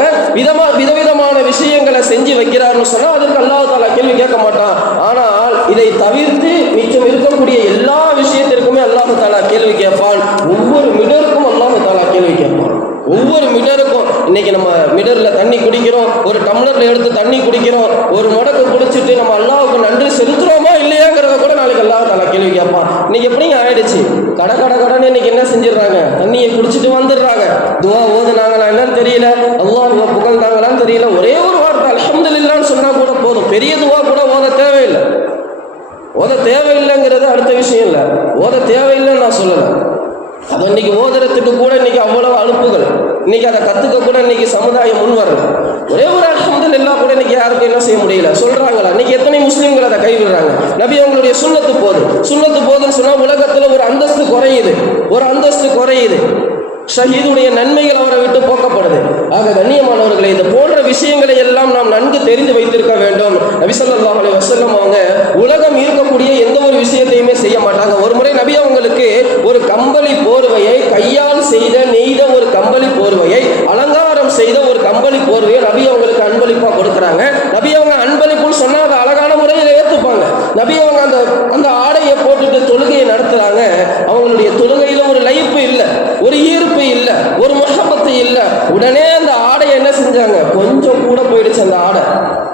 விதவிதமான விஷயங்களை செஞ்சு வைக்கிறாருன்னு சொன்னா அதற்கு அல்லாஹ் தஆலா கேள்வி கேட்க மாட்டான். ஆனால் இதை தவிர்த்து மிச்சம் இருக்கக்கூடிய எல்லா விஷயத்திற்குமே அல்லாஹ் தஆலா கேள்வி கேட்பான். ஒவ்வொரு மிடருக்கும் அல்லாஹ் தஆலா கேள்வி கேட்பான். ஒவ்வொரு மிடருக்கும். இன்னைக்கு நம்ம மிடர்ல தண்ணி குடிக்கிறோம், ஒரு டம்ளர்ல எடுத்து தண்ணி குடிக்கிறோம், ஒரு முடக்கு குடிச்சிட்டு நம்ம அல்லாஹ்வுக்கு நன்றி செலுத்துறோமா இல்லையாங்கிறத கூட நாளைக்கு அல்லாஹ் தஆலா கேள்வி கேட்பான். இன்னைக்கு எப்படிங்க ஆயிடுச்சு, கடன்னு இன்னைக்கு என்ன செஞ்சிடறாங்க, தண்ணியை குடிச்சிட்டு வந்துடுறாங்க. துவா ஓதுனாங்களா என்னன்னு தெரியல, அல்லாஹ்வை புகழ்ந்தாங்களான்னு தெரியல, ஒரே ஒரு வார்த்தை அல்ஹம்துலில்லாஹ்னு சொன்னா கூட போதும். பெரிய துவா கூட ஓத தேவையில்லைங்கிறது அடுத்த விஷயம் இல்லை, ஓத தேவையில்லைன்னு நான் சொல்லலை. அதை இன்னைக்கு ஓதுறதுக்கு கூட இன்னைக்கு அவ்வளவு அலுப்புகள், இன்னைக்கு அதை கத்துக்க கூட இன்னைக்கு சமுதாயம் முன் வரல. ஒரே ஒரு அல்ஹம்துலில்லாஹ் கூட இன்னைக்கு யாருக்கும் என்ன செய்ய முடியல, சொல்றாங்களா? இன்னைக்கு எத்தனை முஸ்லீம்கள் அதை கைவிடுறாங்க. நபி அவங்களுடைய சுன்னத்து போதுன்னு சொன்னா உலகத்துல ஒரு அந்தஸ்து குறையுது, ஷஹீதுடைய நன்மைகள் அவரை விட்டு போக்கப்படுது. ஆக கண்ணியமானவர்களை, இது போன்ற விஷயங்களை எல்லாம் நாம் நன்கு தெரிந்து வைத்திருக்க வேண்டும். நபி ஸல்லல்லாஹு அலைஹி வஸல்லம் அவங்க உலகம் இருக்கக்கூடிய எந்த ஒரு விஷயத்தையுமே செய்ய மாட்டாங்க. ஒரு முறை நபி அவங்களுக்கு ஒரு கம்பளி போர்வையை, கையால் நெய்த ஒரு கம்பளி போர்வையை, அலங்காரம் செய்த ஒரு கம்பளி போர்வையை நபி அவங்களுக்கு அன்பளிப்பா கொடுக்குறாங்க. நபி அவங்க அன்பளிப்புன்னு சொன்னா அதை அழகான முறையில் ஏற்றுப்பாங்க. நபி அவங்க அந்த ஆடையை போட்டுட்டு தொழுகையை நடத்துறாங்க. அவங்களுடைய தொழுகையில ஒரு லைப்பு இல்லை, ஒரு ஈர்ப்பு இல்லை, ஒரு முஹப்பத்து இல்லை. உடனே அந்த ஆடையை என்ன செஞ்சாங்க, கொஞ்சம் கூட போயிடுச்சு. அந்த ஆடை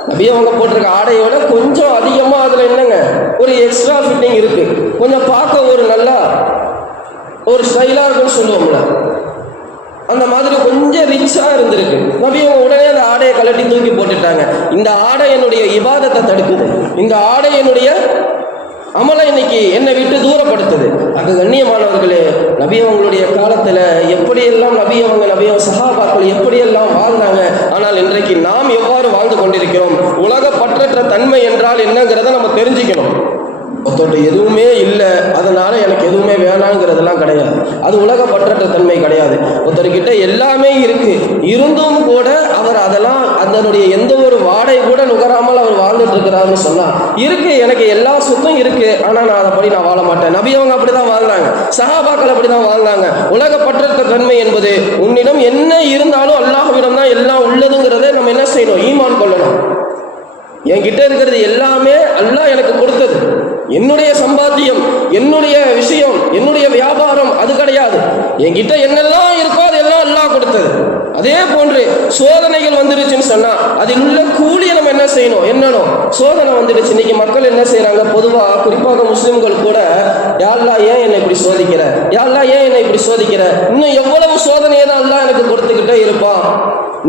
நபி அவங்க போட்டிருக்க ஆடையோட கொஞ்சம் அதிகமாக அதில் என்னங்க ஒரு எக்ஸ்ட்ரா ஃபிட்டிங் இருக்கு, கொஞ்சம் பார்க்க ஒரு நல்லா ஒரு ஸ்டைலாக இருக்குன்னு சொல்லுவோம்ல, அந்த மாதிரி கொஞ்சம் ரிச்சாக இருந்திருக்கு. நபி அவங்க உடனே அந்த ஆடையை கலட்டி தூக்கி போட்டுட்டாங்க. இந்த ஆடை என்னுடைய இபாதத்தை தடுக்குது, இந்த ஆடை என்னுடைய அமலை இன்னைக்கு என்னை விட்டு தூரப்படுத்துது. அது கண்ணியமானவர்களே, நபி அவங்களுடைய காலத்தில் எப்படியெல்லாம் நபி அவங்க சஹாபாக்கள் எப்படியெல்லாம் வாழ்ந்தாங்க. ஆனால் இன்றைக்கு நாம் எவ்வாறு வாழ்ந்து கொண்டிருக்கிறோம்? உலக பற்றற்ற தன்மை என்றால் என்னங்கிறத நம்ம தெரிஞ்சுக்கணும். ஒருத்தோட எதுவுமே இல்லை, அதனால எனக்கு எதுவுமே வேணாங்கிறதெல்லாம் கிடையாது. அது உலக பற்றற்ற தன்மை கிடையாது. ஒருத்தர்கிட்ட எல்லாமே இருக்கு, இருந்தும் கூட அவர் அதெல்லாம் அதனுடைய எந்த ஒரு வாடகை கூட நுகராமல் அவர் வாழ்ந்துட்டு இருக்கிறாருன்னு சொன்னா, இருக்கு எனக்கு எல்லா சொத்தும் இருக்கு, ஆனா நான் அதைப்படி நான் வாழ மாட்டேன். நபி அவங்க அப்படிதான் வாழ்ந்தாங்க, சஹாபாக்கள் அப்படிதான் வாழ்ந்தாங்க. உலக பற்றற்ற தன்மை என்பது உன்னிடம் என்ன இருந்தாலும் அல்லாஹ்விடம் தான் எல்லாம் உள்ளதுங்கிறத நம்ம என்ன செய்யணும்? ஈமான் கொள்ளணும். என்கிட்ட இருக்கிறது எல்லாமே அல்லாஹ் எனக்கு கொடுத்தது, என்னுடைய சம்பாத்தியம், என்னுடைய விஷயம், என்னுடைய வியாபாரம் அது கிடையாது. என்கிட்ட என்னெல்லாம் இருக்கோ அதெல்லாம் அல்லாஹ் கொடுத்தது. அதே போன்று சோதனைகள் வந்துருச்சுன்னு சொன்னா அதில் உள்ள கூலியை நம்ம என்ன செய்யணும்? என்னணும்? சோதனை வந்துடுச்சு. இன்னைக்கு மக்கள் என்ன செய்யறாங்க? பொதுவாக குறிப்பாக முஸ்லிம்கள் கூட, யா அல்லாஹ் ஏன் என்னை இப்படி சோதிக்கிற, யா அல்லாஹ் ஏன் என்னை இப்படி சோதிக்கிற, இன்னும் எவ்வளவு சோதனையை தான் அல்லாஹ் எனக்கு கொடுத்துக்கிட்டே இருப்பான்.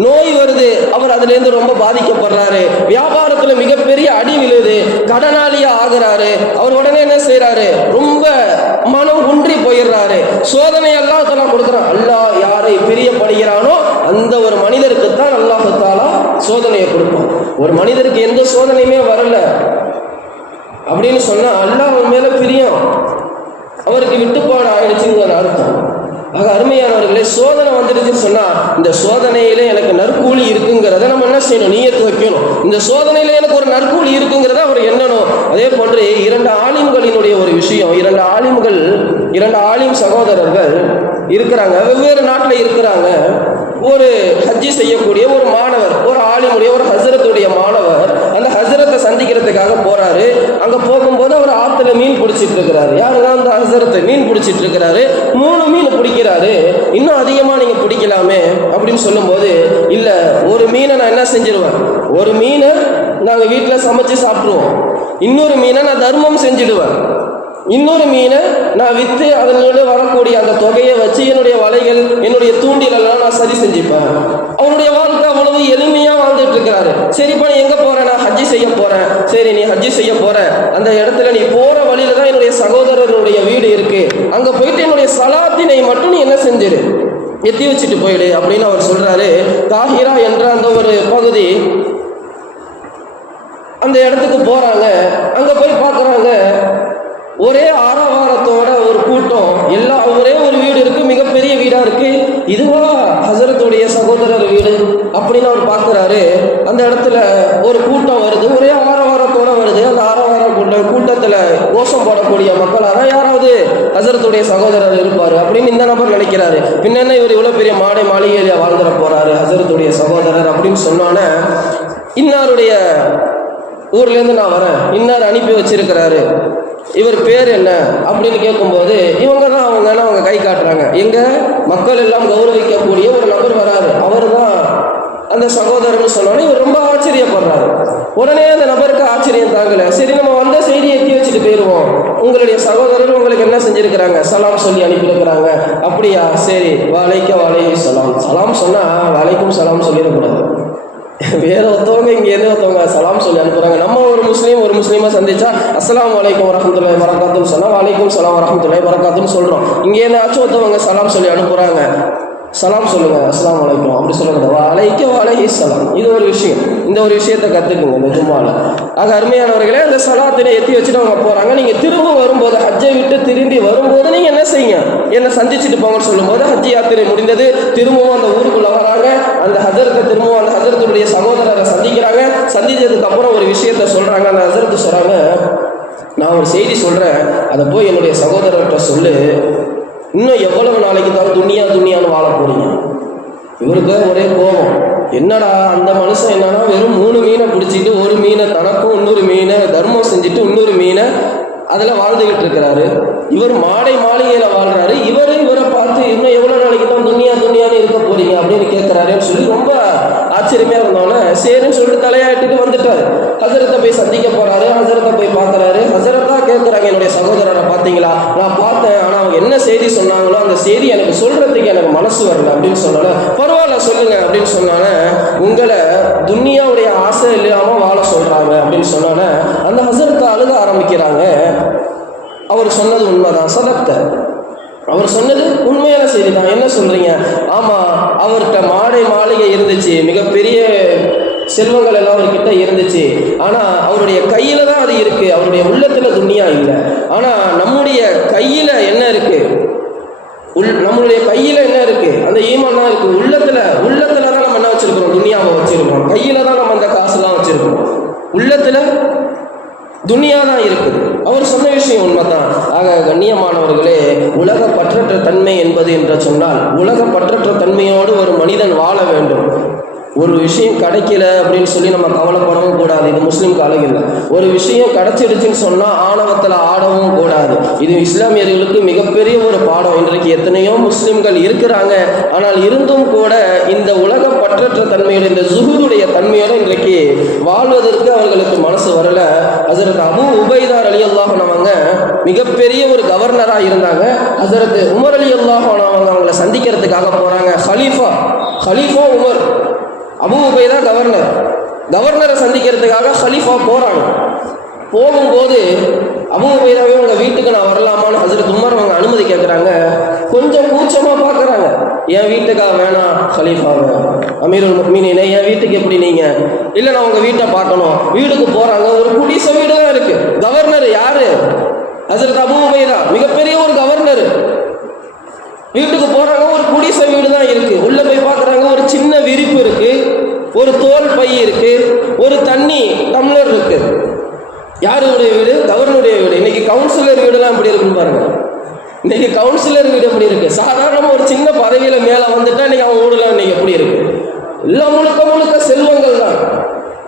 நோய் வருது, அவர் அதுல இருந்து ரொம்ப பாதிக்கப்படுறாரு, வியாபாரத்துல மிகப்பெரிய அடி விழுது, கடனாளியா ஆகுறாரு, அவர் உடனே என்ன செய்யறாரு? ரொம்ப மனம் ஒன்றி போயிடுறாரு. சோதனை அல்லாஹ் தஆலா கொடுக்குறான். அல்லாஹ் யாரை பிரியப்படுகிறானோ அந்த ஒரு மனிதருக்கு தான் அல்லாஹ் தஆலா சோதனையை கொடுப்பான். ஒரு மனிதருக்கு எந்த சோதனையுமே வரல அப்படின்னு சொன்னா அல்லாஹ் அவன் மேல பிரியம், அவருக்கு விட்டுப்பாடு ஆயிடுச்சுங்கிற அர்த்தம். ஆக அருமையானவர்களே, சோதனை வந்துடுச்சுன்னு சொன்னா இந்த சோதனையில எனக்கு நற்கூலி இருக்குங்கிறத நம்ம என்ன செய்யணும்? நியத்து வைக்கணும். இந்த சோதனையில எனக்கு ஒரு நற்கூலி இருக்குங்கிறத அவர் எண்ணணும். அதே போன்று இரண்டு ஆலிம்களினுடைய ஒரு விஷயம், இரண்டு ஆலிம் சகோதரர்கள் இருக்கிறாங்க, வெவ்வேறு நாட்டில் இருக்கிறாங்க. ஒரு ஹஜ்ஜி செய்யக்கூடிய ஒரு மாணவர், ஒரு ஆலிமுடைய ஒரு ஹசரத்துடைய மாணவர் அந்த ஹசரத்தை சந்திக்கிறதுக்காக போறாரு. அங்க போகும்போது அவர் ஆத்துல மீன் பிடிச்சிட்டு இருக்கிறாரு. யாருதான் அந்த ஹசரத்தை மீன் பிடிச்சிட்டு இருக்கிறாரு. 3 மீன் பிடிக்கிறாரு. இன்னும் அதிகமா நீங்க பிடிக்கலாமே அப்படின்னு சொல்லும் போது, இல்ல ஒரு மீனை நான் என்ன செஞ்சிருவேன், ஒரு மீனை நாங்க வீட்டுல சமைச்சு சாப்பிடுவோம், இன்னொரு மீனை நான் தர்மம் செஞ்சிடுவேன், இன்னொரு மீனை நான் விற்று அதனோட வரக்கூடிய அந்த தொகையை வச்சு என்னுடைய வலைகள், என்னுடைய தூண்டிலெல்லாம் நான் சரி செஞ்சுப்பேன். அவனுடைய வாழ்க்கை அவ்வளவு எளிமையா வாழ்ந்துட்டு இருக்கிறாரு. சரிப்பா நீ எங்க போற? நான் ஹஜ்ஜி செய்ய போறேன். சரி நீ ஹஜ்ஜி செய்ய போற, அந்த இடத்துல நீ போற வழியில தான் என்னுடைய சகோதரருடைய வீடு இருக்கு, அங்க போயிட்டு என்னுடைய சலாத்தினை மட்டும் நீ என்ன செஞ்சிரு, எத்தி வச்சுட்டு போயிடு அப்படின்னு அவர் சொல்றாரு. தாஹிரா என்ற அந்த ஒரு பகுதி, அந்த இடத்துக்கு போறாங்க. அங்க போய் பார்க்கறாங்க, ஒரே ஆரவாரத்தோட ஒரு கூட்டம், எல்லாம் ஒரே ஒரு வீடு இருக்கு, மிகப்பெரிய வீடா இருக்கு. இதுவா ஹசரத்துடைய சகோதரர் வீடு அப்படின்னு அவர் பார்க்கிறாரு. அந்த இடத்துல ஒரு கூட்டம் வருது, ஒரே ஆரவாரத்தோட வருது. அந்த கூட்டத்துல கோஷம் போடக்கூடிய மக்களாக யாராவது ஹசரத்துடைய சகோதரர் இருப்பாரு அப்படின்னு இந்த நபர் நினைக்கிறாரு. பின்ன இவர் இவ்வளவு பெரிய மாளிகையில வாழ்ந்துட போறாரு ஹசரத்துடைய சகோதரர் அப்படின்னு சொன்னோன்னே, இன்னாருடைய ஊர்ல இருந்து நான் வரேன், இன்னார் அனுப்பி வச்சிருக்கிறாரு, இவர் பேர் என்ன அப்படின்னு கேட்கும்போது இவங்க தான் அவங்க கை காட்டுறாங்க. எங்க மக்கள் எல்லாம் கௌரவிக்கக்கூடிய ஒரு நபர் வராரு, அவர் தான் அந்த சகோதரர்னு சொன்னோன்னே இவர் ரொம்ப ஆச்சரியப்படுறாரு. உடனே அந்த நபருக்கு ஆச்சரியம் தாங்கல. சரி நம்ம வந்த செய்தியை எத்தி வச்சுட்டு போயிடுவோம், உங்களுடைய சகோதரர் உங்களுக்கு என்ன செஞ்சிருக்கிறாங்க, சலாம் சொல்லி அனுப்பியிருக்கிறாங்க. அப்படியா, சரி வாலைக்கும் சலாம். சலாம் சொன்னா வாலைக்கும் சலாம் சொல்லிடக்கூடாது. வேற ஒருத்தவங்க இங்கேருந்து ஒருத்தவங்க சலாம் சொல்லி அனுப்புறாங்க. நம்ம ஒரு முஸ்லீமை சந்திச்சா அஸ்ஸலாமு அலைக்கும் வரஹ்மத்துல்லாஹி வரகாத்துன்னு சொன்னா வலைக்கும் சலாம் வரஹ்மத்துல்லாஹி வரகாத்துன்னு சொல்றோம். இங்கேருந்து ஆச்சும் ஒருத்தவங்க சலாம் சொல்லி அனுப்புறாங்க, சலாம் சொல்லுங்க அஸ்ஸலாமு அலைக்கும் அப்படி சொல்லக்கூடாது, வலைக்கும் சலாம். இது ஒரு விஷயம், இந்த ஒரு விஷயத்தை கற்றுக்குங்க இந்த ஜும்மாவில். ஆக அருமையானவர்களே, அந்த சலாத்தினை எத்தி வச்சுட்டு அவங்க போகிறாங்க. நீங்கள் திரும்ப வரும்போது, ஹஜ்ஜை விட்டு திரும்பி வரும்போது நீங்கள் என்ன செய்யுங்க, என்னை சந்திச்சுட்டு போங்கன்னு சொல்லும்போது ஹஜ்ஜி யாத்திரை முடிந்தது. திரும்பவும் அந்த ஊருக்குள்ளே வராங்க. அந்த ஹஜரத்தை திரும்பவும் அந்த ஹஜரத்துடைய சகோதரரை சந்திக்கிறாங்க. சந்தித்ததுக்கு அப்புறம் ஒரு விஷயத்த சொல்கிறாங்க. அந்த ஹஜரத்து சொல்கிறாங்க, நான் ஒரு செய்தி சொல்கிறேன், அதை போய் என்னுடைய சகோதரர்கிட்ட சொல்லு, இன்னும் எவ்வளவு நாளைக்கு தான் துணியான்னு வாழ போறீங்க. இவருக்கு ஒரே கோபம், என்னடா அந்த மனுஷன் என்னன்னா வெறும் 3 மீனை பிடிச்சிட்டு, ஒரு மீனை தனக்கும், இன்னொரு மீனை தர்மம் செஞ்சுட்டு, இன்னொரு மீனை அதில் வாழ்ந்துகிட்டு இருக்கிறாரு. இவர் மாளிகையில வாழ்றாரு. இவரை பார்த்து இன்னும் எவ்வளவு நாளைக்கு தான் துணியான்னு இருக்க போறீங்க அப்படின்னு கேட்கிறாருன்னு சொல்லி ரொம்ப ஆச்சரியமே இருந்தோன்னே சரின்னு சொல்லிட்டு தலையாட்டிட்டு வந்துட்டாரு. ஹசரத்தை போய் சந்திக்க போறாரு. ஹசரத்தை போய் பார்க்குறாரு. ஹசரத்தா கேட்குறாங்க, என்னுடைய சகோதரரை பார்த்தீங்களா? நான் பார்த்தேன், ஆனால் அவங்க என்ன செய்தி சொன்னாங்களோ அந்த செய்தி எனக்கு சொல்றதுக்கு எனக்கு மனசு வரல அப்படின்னு சொன்னால, பரவாயில்ல சொல்லுங்க அப்படின்னு சொன்னானே, உங்களை துன்யாவுடைய ஆசை இல்லாமல் வாழ சொல்றாங்க அப்படின்னு சொன்னானே அந்த ஹசரத்தை அழுக ஆரம்பிக்கிறாங்க. அவர் சொன்னது உண்மைதான், சதக்த, அவர் சொன்னது உண்மையான செய்தி தான். என்ன சொல்றீங்க? ஆமா, அவர்கிட்ட மாளிகை இருந்துச்சு, மிகப்பெரிய செல்வங்கள் எல்லாம் அவர்கிட்ட இருந்துச்சு. ஆனா அவருடைய கையில தான் அது இருக்கு, அவருடைய உள்ளத்துல துன்யா இல்லை. ஆனா நம்முடைய கையில என்ன இருக்கு? நம்மளுடைய கையில என்ன இருக்கு? அந்த ஈமான் தான் இருக்கு. உள்ளத்துல தான் நம்ம என்ன வச்சிருக்கிறோம்? துன்யாவை வச்சிருக்கிறோம். கையில தான் நம்ம அந்த காசுலாம் வச்சிருக்கிறோம். உள்ளத்துல துன்யா தான் இருக்குது. அவர் சொன்ன விஷயம் உண்மைதான். ஆக கண்ணியமானவர்களே, உலக பற்றற்ற தன்மை என்பது என்று சொன்னால், உலக பற்றற்ற தன்மையோடு ஒரு மனிதன் வாழ வேண்டும். ஒரு விஷயம் கிடைக்கல அப்படின்னு சொல்லி நம்ம கவலைப்படவும் கூடாது. இது முஸ்லீம் காலம் இல்லை. ஒரு விஷயம் கிடைச்சிடுச்சுன்னு சொன்னால் ஆணவத்தில் ஆடவும் கூடாது. இது இஸ்லாமியர்களுக்கு மிகப்பெரிய ஒரு பாடம். இன்றைக்கு எத்தனையோ முஸ்லீம்கள் இருக்கிறாங்க, ஆனால் இருந்தும் கூட இந்த உலக பற்றற்ற தன்மையோட, இந்த ஜுஹூதுடைய தன்மையோட இன்றைக்கு வாழ்வதற்கு அவர்களுக்கு மனசு வரல. ஹசரத் அபூ உபைதா ரலியல்லாஹு அன்ஹு அவங்க மிகப்பெரிய ஒரு கவர்னராக இருந்தாங்க. ஹசரத் உமர் ரலியல்லாஹு அன்ஹு அவங்க அவங்கள சந்திக்கிறதுக்காக போகிறாங்க. ஹலீஃபா உமர், அபூ உபைதா கவர்னரை சந்திக்கிறதுக்காக ஹலீஃபா போகிறாங்க. போகும்போது அபூ உபைதாவே உங்கள் வீட்டுக்கு நான் வரலாமான்னு ஹசரத் உமர் அவங்க அனுமதி கேட்குறாங்க. கொஞ்சம் கூச்சமாக பார்க்குறாங்க. என் வீட்டுக்காக வேணாம் ஹலீஃபாவை, அமீருல் முஃமினீனே என் வீட்டுக்கு எப்படி நீங்கள்? இல்லை, நான் உங்கள் வீட்டை பார்க்கணும். வீட்டுக்கு போகிறாங்க. ஒரு குடிசை வீடு தான் இருக்குது. கவர்னர் யாரு? ஹசரத் அபூ உபைதா, மிகப்பெரிய ஒரு கவர்னர். வீட்டுக்கு போறாங்க. ஒரு குடிசை வீடு தான் இருக்கு. உள்ள போய் பார்க்குறாங்க. ஒரு சின்ன விரிப்பு இருக்கு, ஒரு தோல் பை இருக்கு, ஒரு தண்ணி டம்ளர் இருக்கு. யாருடைய வீடு? கவர்னருடைய வீடு. இன்னைக்கு கவுன்சிலர் வீடுலாம் எப்படி இருக்குன்னு பாருங்க. இன்னைக்கு கவுன்சிலர் வீடு எப்படி இருக்கு? சாதாரணமாக ஒரு சின்ன பதவியில மேலே வந்துட்டா இன்னைக்கு அவன் வீடுலாம் இன்னைக்கு எப்படி இருக்கு? எல்லாம் முழுக்க செல்வங்கள் தான்.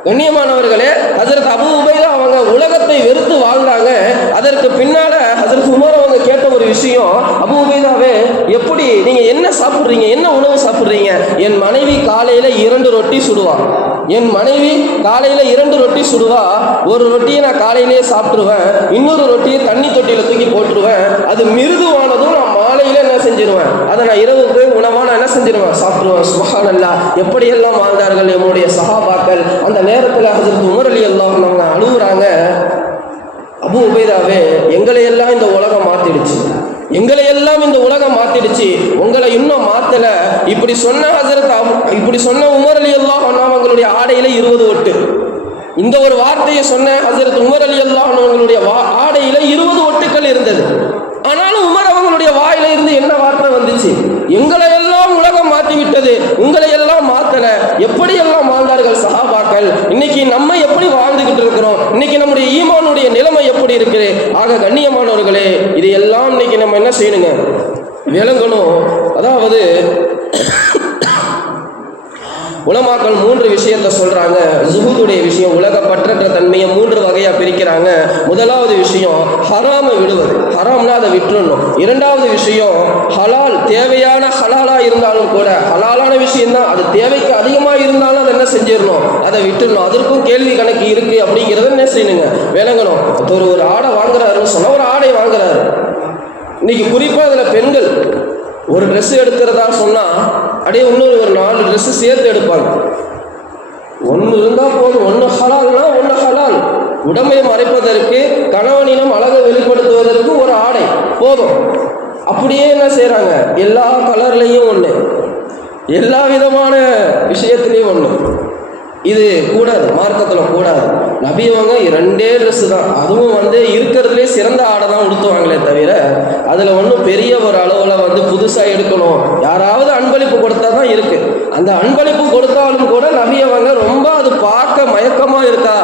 கண்ணியமானவர்களே, ஹசரத் அபூ உபைதா அவங்க உலகத்தை வெறுத்து வாழ்ந்தாங்க. அதற்கு பின்னால ஹசரத் உமர் அவங்க கேட்ட ஒரு விஷயம், அபூ உபைதாவே எப்படி நீங்க என்ன சாப்பிட்றீங்க, என்ன உணவு சாப்பிட்றீங்க? என் மனைவி காலையில 2 ரொட்டி சுடுவா. ஒரு ரொட்டியை நான் காலையிலேயே சாப்பிட்டுருவேன், இன்னொரு ரொட்டியை தண்ணி தொட்டியில தூக்கி போட்டுருவேன். அது மிருதுவானதும் நான் மாலையில என்ன செஞ்சிருவேன், அதை நான் இரவுக்கு உணவா நான் என்ன செஞ்சிருவேன், சாப்பிடுவேன். சுப்ஹானல்லாஹ், எப்படியெல்லாம் வாழ்ந்தார்கள் நம்முடைய சஹாபாக்கள். அந்த நேரத்தில் ஹஜ்ரத் உமர் ரலியல்லாஹு அன்ஹு அவங்க அழுகுறாங்க. அபூ உபைதாவே, எங்களையெல்லாம் இந்த உலகம் மாத்திடுச்சு, உங்களை இன்னும் மாத்தல. இப்படி சொன்ன உமர் ரலியல்லாஹு அன்ஹு அவங்களுடைய ஆடையில 20 ஒட்டு. இந்த ஒரு வார்த்தையை சொன்ன ஹஜ்ரத் உமர் ரலியல்லாஹு அன்ஹு அவங்களுடைய ஆடையில 20 ஒட்டுக்கள் இருந்தது. ஆனாலும் உமர் அவங்களுடைய வாயில இருந்து என்ன வார்த்தை வந்துச்சு? எங்களை எல்லாம் உலகம் மாற்றி விட்டது, உங்களை எல்லாம் மாத்தல. எப்படியெல்லாம் வாழ்ந்தார்கள் சஹாபாக்கள். இன்னைக்கு நம்ம எப்படி வாழ்ந்துகிட்டு இருக்கிறோம்? இன்னைக்கு நம்முடைய ஈமானுடைய நிலைமை எப்படி இருக்குது? ஆக கண்ணியமானவர்களே, இதையெல்லாம் இன்னைக்கு நம்ம என்ன செய்யணுங்க, விளங்கணும். அதாவது உலமாக்கள் 3 விஷயத்தை சொல்றாங்க. ஜுஹூதுடைய விஷயம், உலக பற்றற்ற தன்மையை 3 வகையா பிரிக்கிறாங்க. முதலாவது விஷயம் ஹராமை விடுவது, ஹராம்னா அதை விட்டுறணும். இரண்டாவது விஷயம் ஹலால், தேவையான ஹலாலா இருந்தாலும் கூட, ஹலாலான விஷயம் தான், அது தேவைக்கு அதிகமா இருந்தாலும் அதை என்ன செஞ்சிடணும், அதை விட்டுடணும். அதற்கும் கேள்வி கணக்கு இருக்கு அப்படிங்கிறத என்ன செய்யணுங்க, விளங்கணும். ஒரு ஆடை வாங்குறாருன்னு சொன்னா, ஒரு ஆடை வாங்குறாரு. இன்னைக்கு குறிப்பா அதுல பெண்கள் ஒரு ட்ரெஸ் எடுக்கிறதா சொன்னால் அப்படியே இன்னொரு 4 ட்ரெஸ்ஸு சேர்த்து எடுப்பாங்க. ஒன்று இருந்தால் போதும், ஒன்று ஹலால்னா ஒன்று ஹலால். உடம்பை மறைப்பதற்கு, கணவனிடம் அழகை வெளிப்படுத்துவதற்கு ஒரு ஆடை போதும். அப்படியே என்ன செய்கிறாங்க, எல்லா கலர்லேயும் ஒன்று, எல்லா விதமான விஷயத்துலேயும் ஒன்று. இது கூடாது, மார்க்கத்தில் கூடாது. நபியவங்க 2 ட்ரெஸ்ஸு தான், அதுவும் இருக்கிறதுலே சிறந்த ஆடை தான் உடுத்துவாங்களே தவிர அதில் ஒன்றும் பெரிய ஒரு அளவில் புதுசாக எடுக்கணும், யாராவது அன்பளிப்பு கொடுத்தா தான் இருக்குது. அந்த அன்பளிப்பு கொடுத்தாலும் கூட நபியவங்க ரொம்ப அது பார்க்க மயக்கமாக இருக்கா,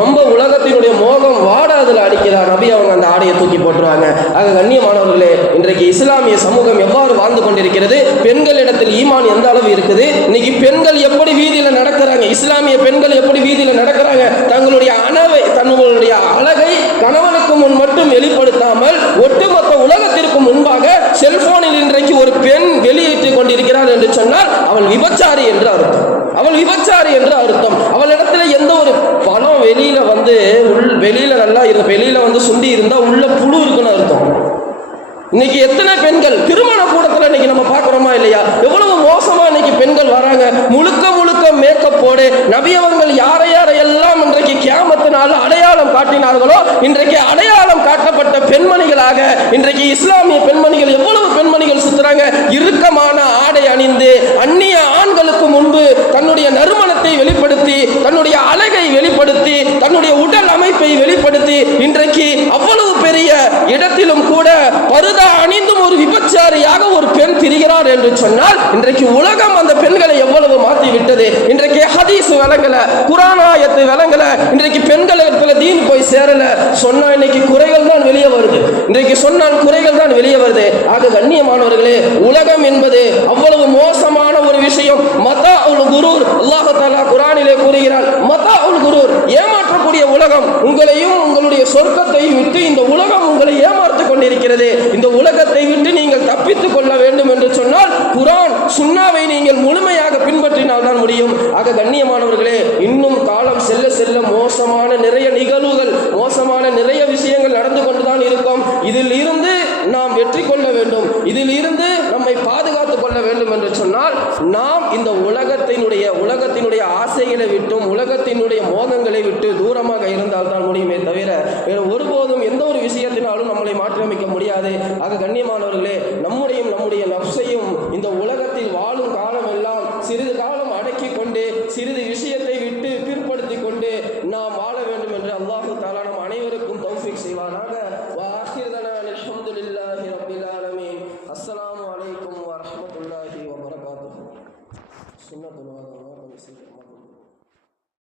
ரொம்ப உலகத்தினுடைய மோகம் வாட அதில் அடிக்கிறா, நபி அவங்க அந்த ஆடையை தூக்கி போட்டுருவாங்க. ஆக கண்ணியமானவர்களே, இன்றைக்கு இஸ்லாமிய சமூகம் எவ்வாறு வாழ்ந்து கொண்டிருக்கிறது, பெண்களிடத்தில் ஈமான் எந்த அளவு இருக்குது, இன்னைக்கு பெண்கள் எப்படி வீதியில் நடக்கிறாங்க, இஸ்லாமிய பெண்கள் எப்படி வீதியில் நடக்கிறாங்க, தங்களுடைய அழகை கணவனுக்கு முன் மட்டும் வெளிப்படுத்தாமல் ஒட்டுமொத்த உலகத்திற்கு முன்பாக செல்போனில் இன்றைக்கு ஒரு பெண் வெளியிட்டுக் கொண்டிருக்கிறார். செய்கிறாள் என்று சொன்னால் அவள் விபச்சாரி என்று அர்த்தம். அவள் விபச்சாரி என்று அர்த்தம். அவளிடத்துல எந்த ஒரு பழம் வெளியில நல்லா வெளியில சுண்டி இருந்தா உள்ள புழு இருக்குன்னு அர்த்தம். இன்னைக்கு எத்தனை பெண்கள் திருமண கூடத்துல இன்னைக்கு நம்ம பார்க்கிறோமா இல்லையா? எவ்வளவு மோசமா இன்னைக்கு பெண்கள் வராங்க. முழுக்க மேக்கப்போடு நபியவர்கள் யாரையெல்லாம் இன்றைக்கு கியாமத்தினால் அடையாளம் காட்டினார்களோ, இன்றைக்கு அடையாளம் காட்டப்பட்ட பெண்மணிகளாக இன்றைக்கு இஸ்லாமிய பெண்மணிகள் எவ்வளவு பெண்மணிகள் சுத்துறாங்க. இறுக்கமான ஆடை அணிந்து அந்நிய ஆண்களுக்கு முன்பு தன்னுடைய நறுமணத்தை வெளிப்படுத்தி, தன்னுடைய அழகை வெளிப்படுத்தி, தன்னுடைய உடல் அமைப்பை வெளிப்படுத்தி இன்றைக்கு அவ்வளவு பெரிய இடத்திலும் கூட பருதா அணிந்தும் ஒரு விபச்சாரியாக ஒரு பெண் திரிகிறார் என்று சொன்னால் இன்றைக்கு உலகம் அந்த பெண்களை எவ்வளவு மாற்றி விட்டது. இன்றைக்கு ஹதீஸ் விளங்கல, குர்ஆன் ஆயத்து விளங்கல, இன்றைக்கு பெண்களிடத்துல தீன் போய் சேரல. சொன்னா இன்னைக்கு குறைகள் தான் வெளியே வருது. இன்றைக்கு சொன்னால் குறைகள் தான் வெளியே வருது. ஆக கண்ணியமானவர்களே, உலகம் என்பது அவ்வளவு மோசமான ஒரு விஷயம். மதாஉல் குரூர், அல்லாஹ் தஆலா குர்ஆனிலே கூறுகிறார், மதாஉல் குரூர், ஏமாற்றக்கூடிய உலகம். உங்களையும் உங்களுடைய சொர்க்கத்தையும் விட்டு இந்த உலகம் உங்களை ஏமாற்றிக் கொண்டிருக்கிறது. இந்த உலகத்தை விட்டு நீங்கள் தப்பித்துக் கொள்ள வேண்டும் என்று சொன்னால் குர்ஆன் சுன்னாவை நீங்கள் முழுமையாக பின்பற்றினால் தான் முடியும். ஆக கண்ணியமானவர்களே, இன்னும் காலம் செல்ல செல்ல மோசமான நிறைய நிகழ்வுகள், மோசமான நிறைய விஷயங்கள் நடந்து கொண்டுதான் இருக்கும். இதில் இருந்து நாம் வெற்றி கொள்ள வேண்டும், இதில் இருந்து நம்மை பாதுகாத்துக் கொள்ள வேண்டும் என்று சொன்னால் நாம் இந்த உலகத்தினுடைய ஆசைகளை விட்டும் உலகத்தினுடைய மோகங்களை விட்டு தூரமாக இருந்தால் தான் முடியுமே தவிர வேறு ஒருபோதும் எந்த ஒரு விஷயத்தினாலும் நம்மளை மாற்றியமைக்க முடியாது. ஆக கண்ணியமானவர்களே, நம்முடைய நஃப்ஸையும் இந்த உலகத்தில் வாழும் காலம் எல்லாம் சிறிது காலம் அடக்கி கொண்டு சிறிது விஷயத்தை விட்டு பிற்படுத்தி கொண்டு நாம் வாழ வேண்டும் என்று அல்லாஹ் தஆலா நம் அனைவருக்கும் தௌஃபீக் செய்வானாக. வஆஹிருதனா அல்ஹம்துலில்லாஹி ரப்பில் ஆலமீன். அஸ்ஸலாமு அலைக்கும் வரஹ்மத்துல்லாஹி வபரகாத்துஹு. சுன்னத்துல் வாதா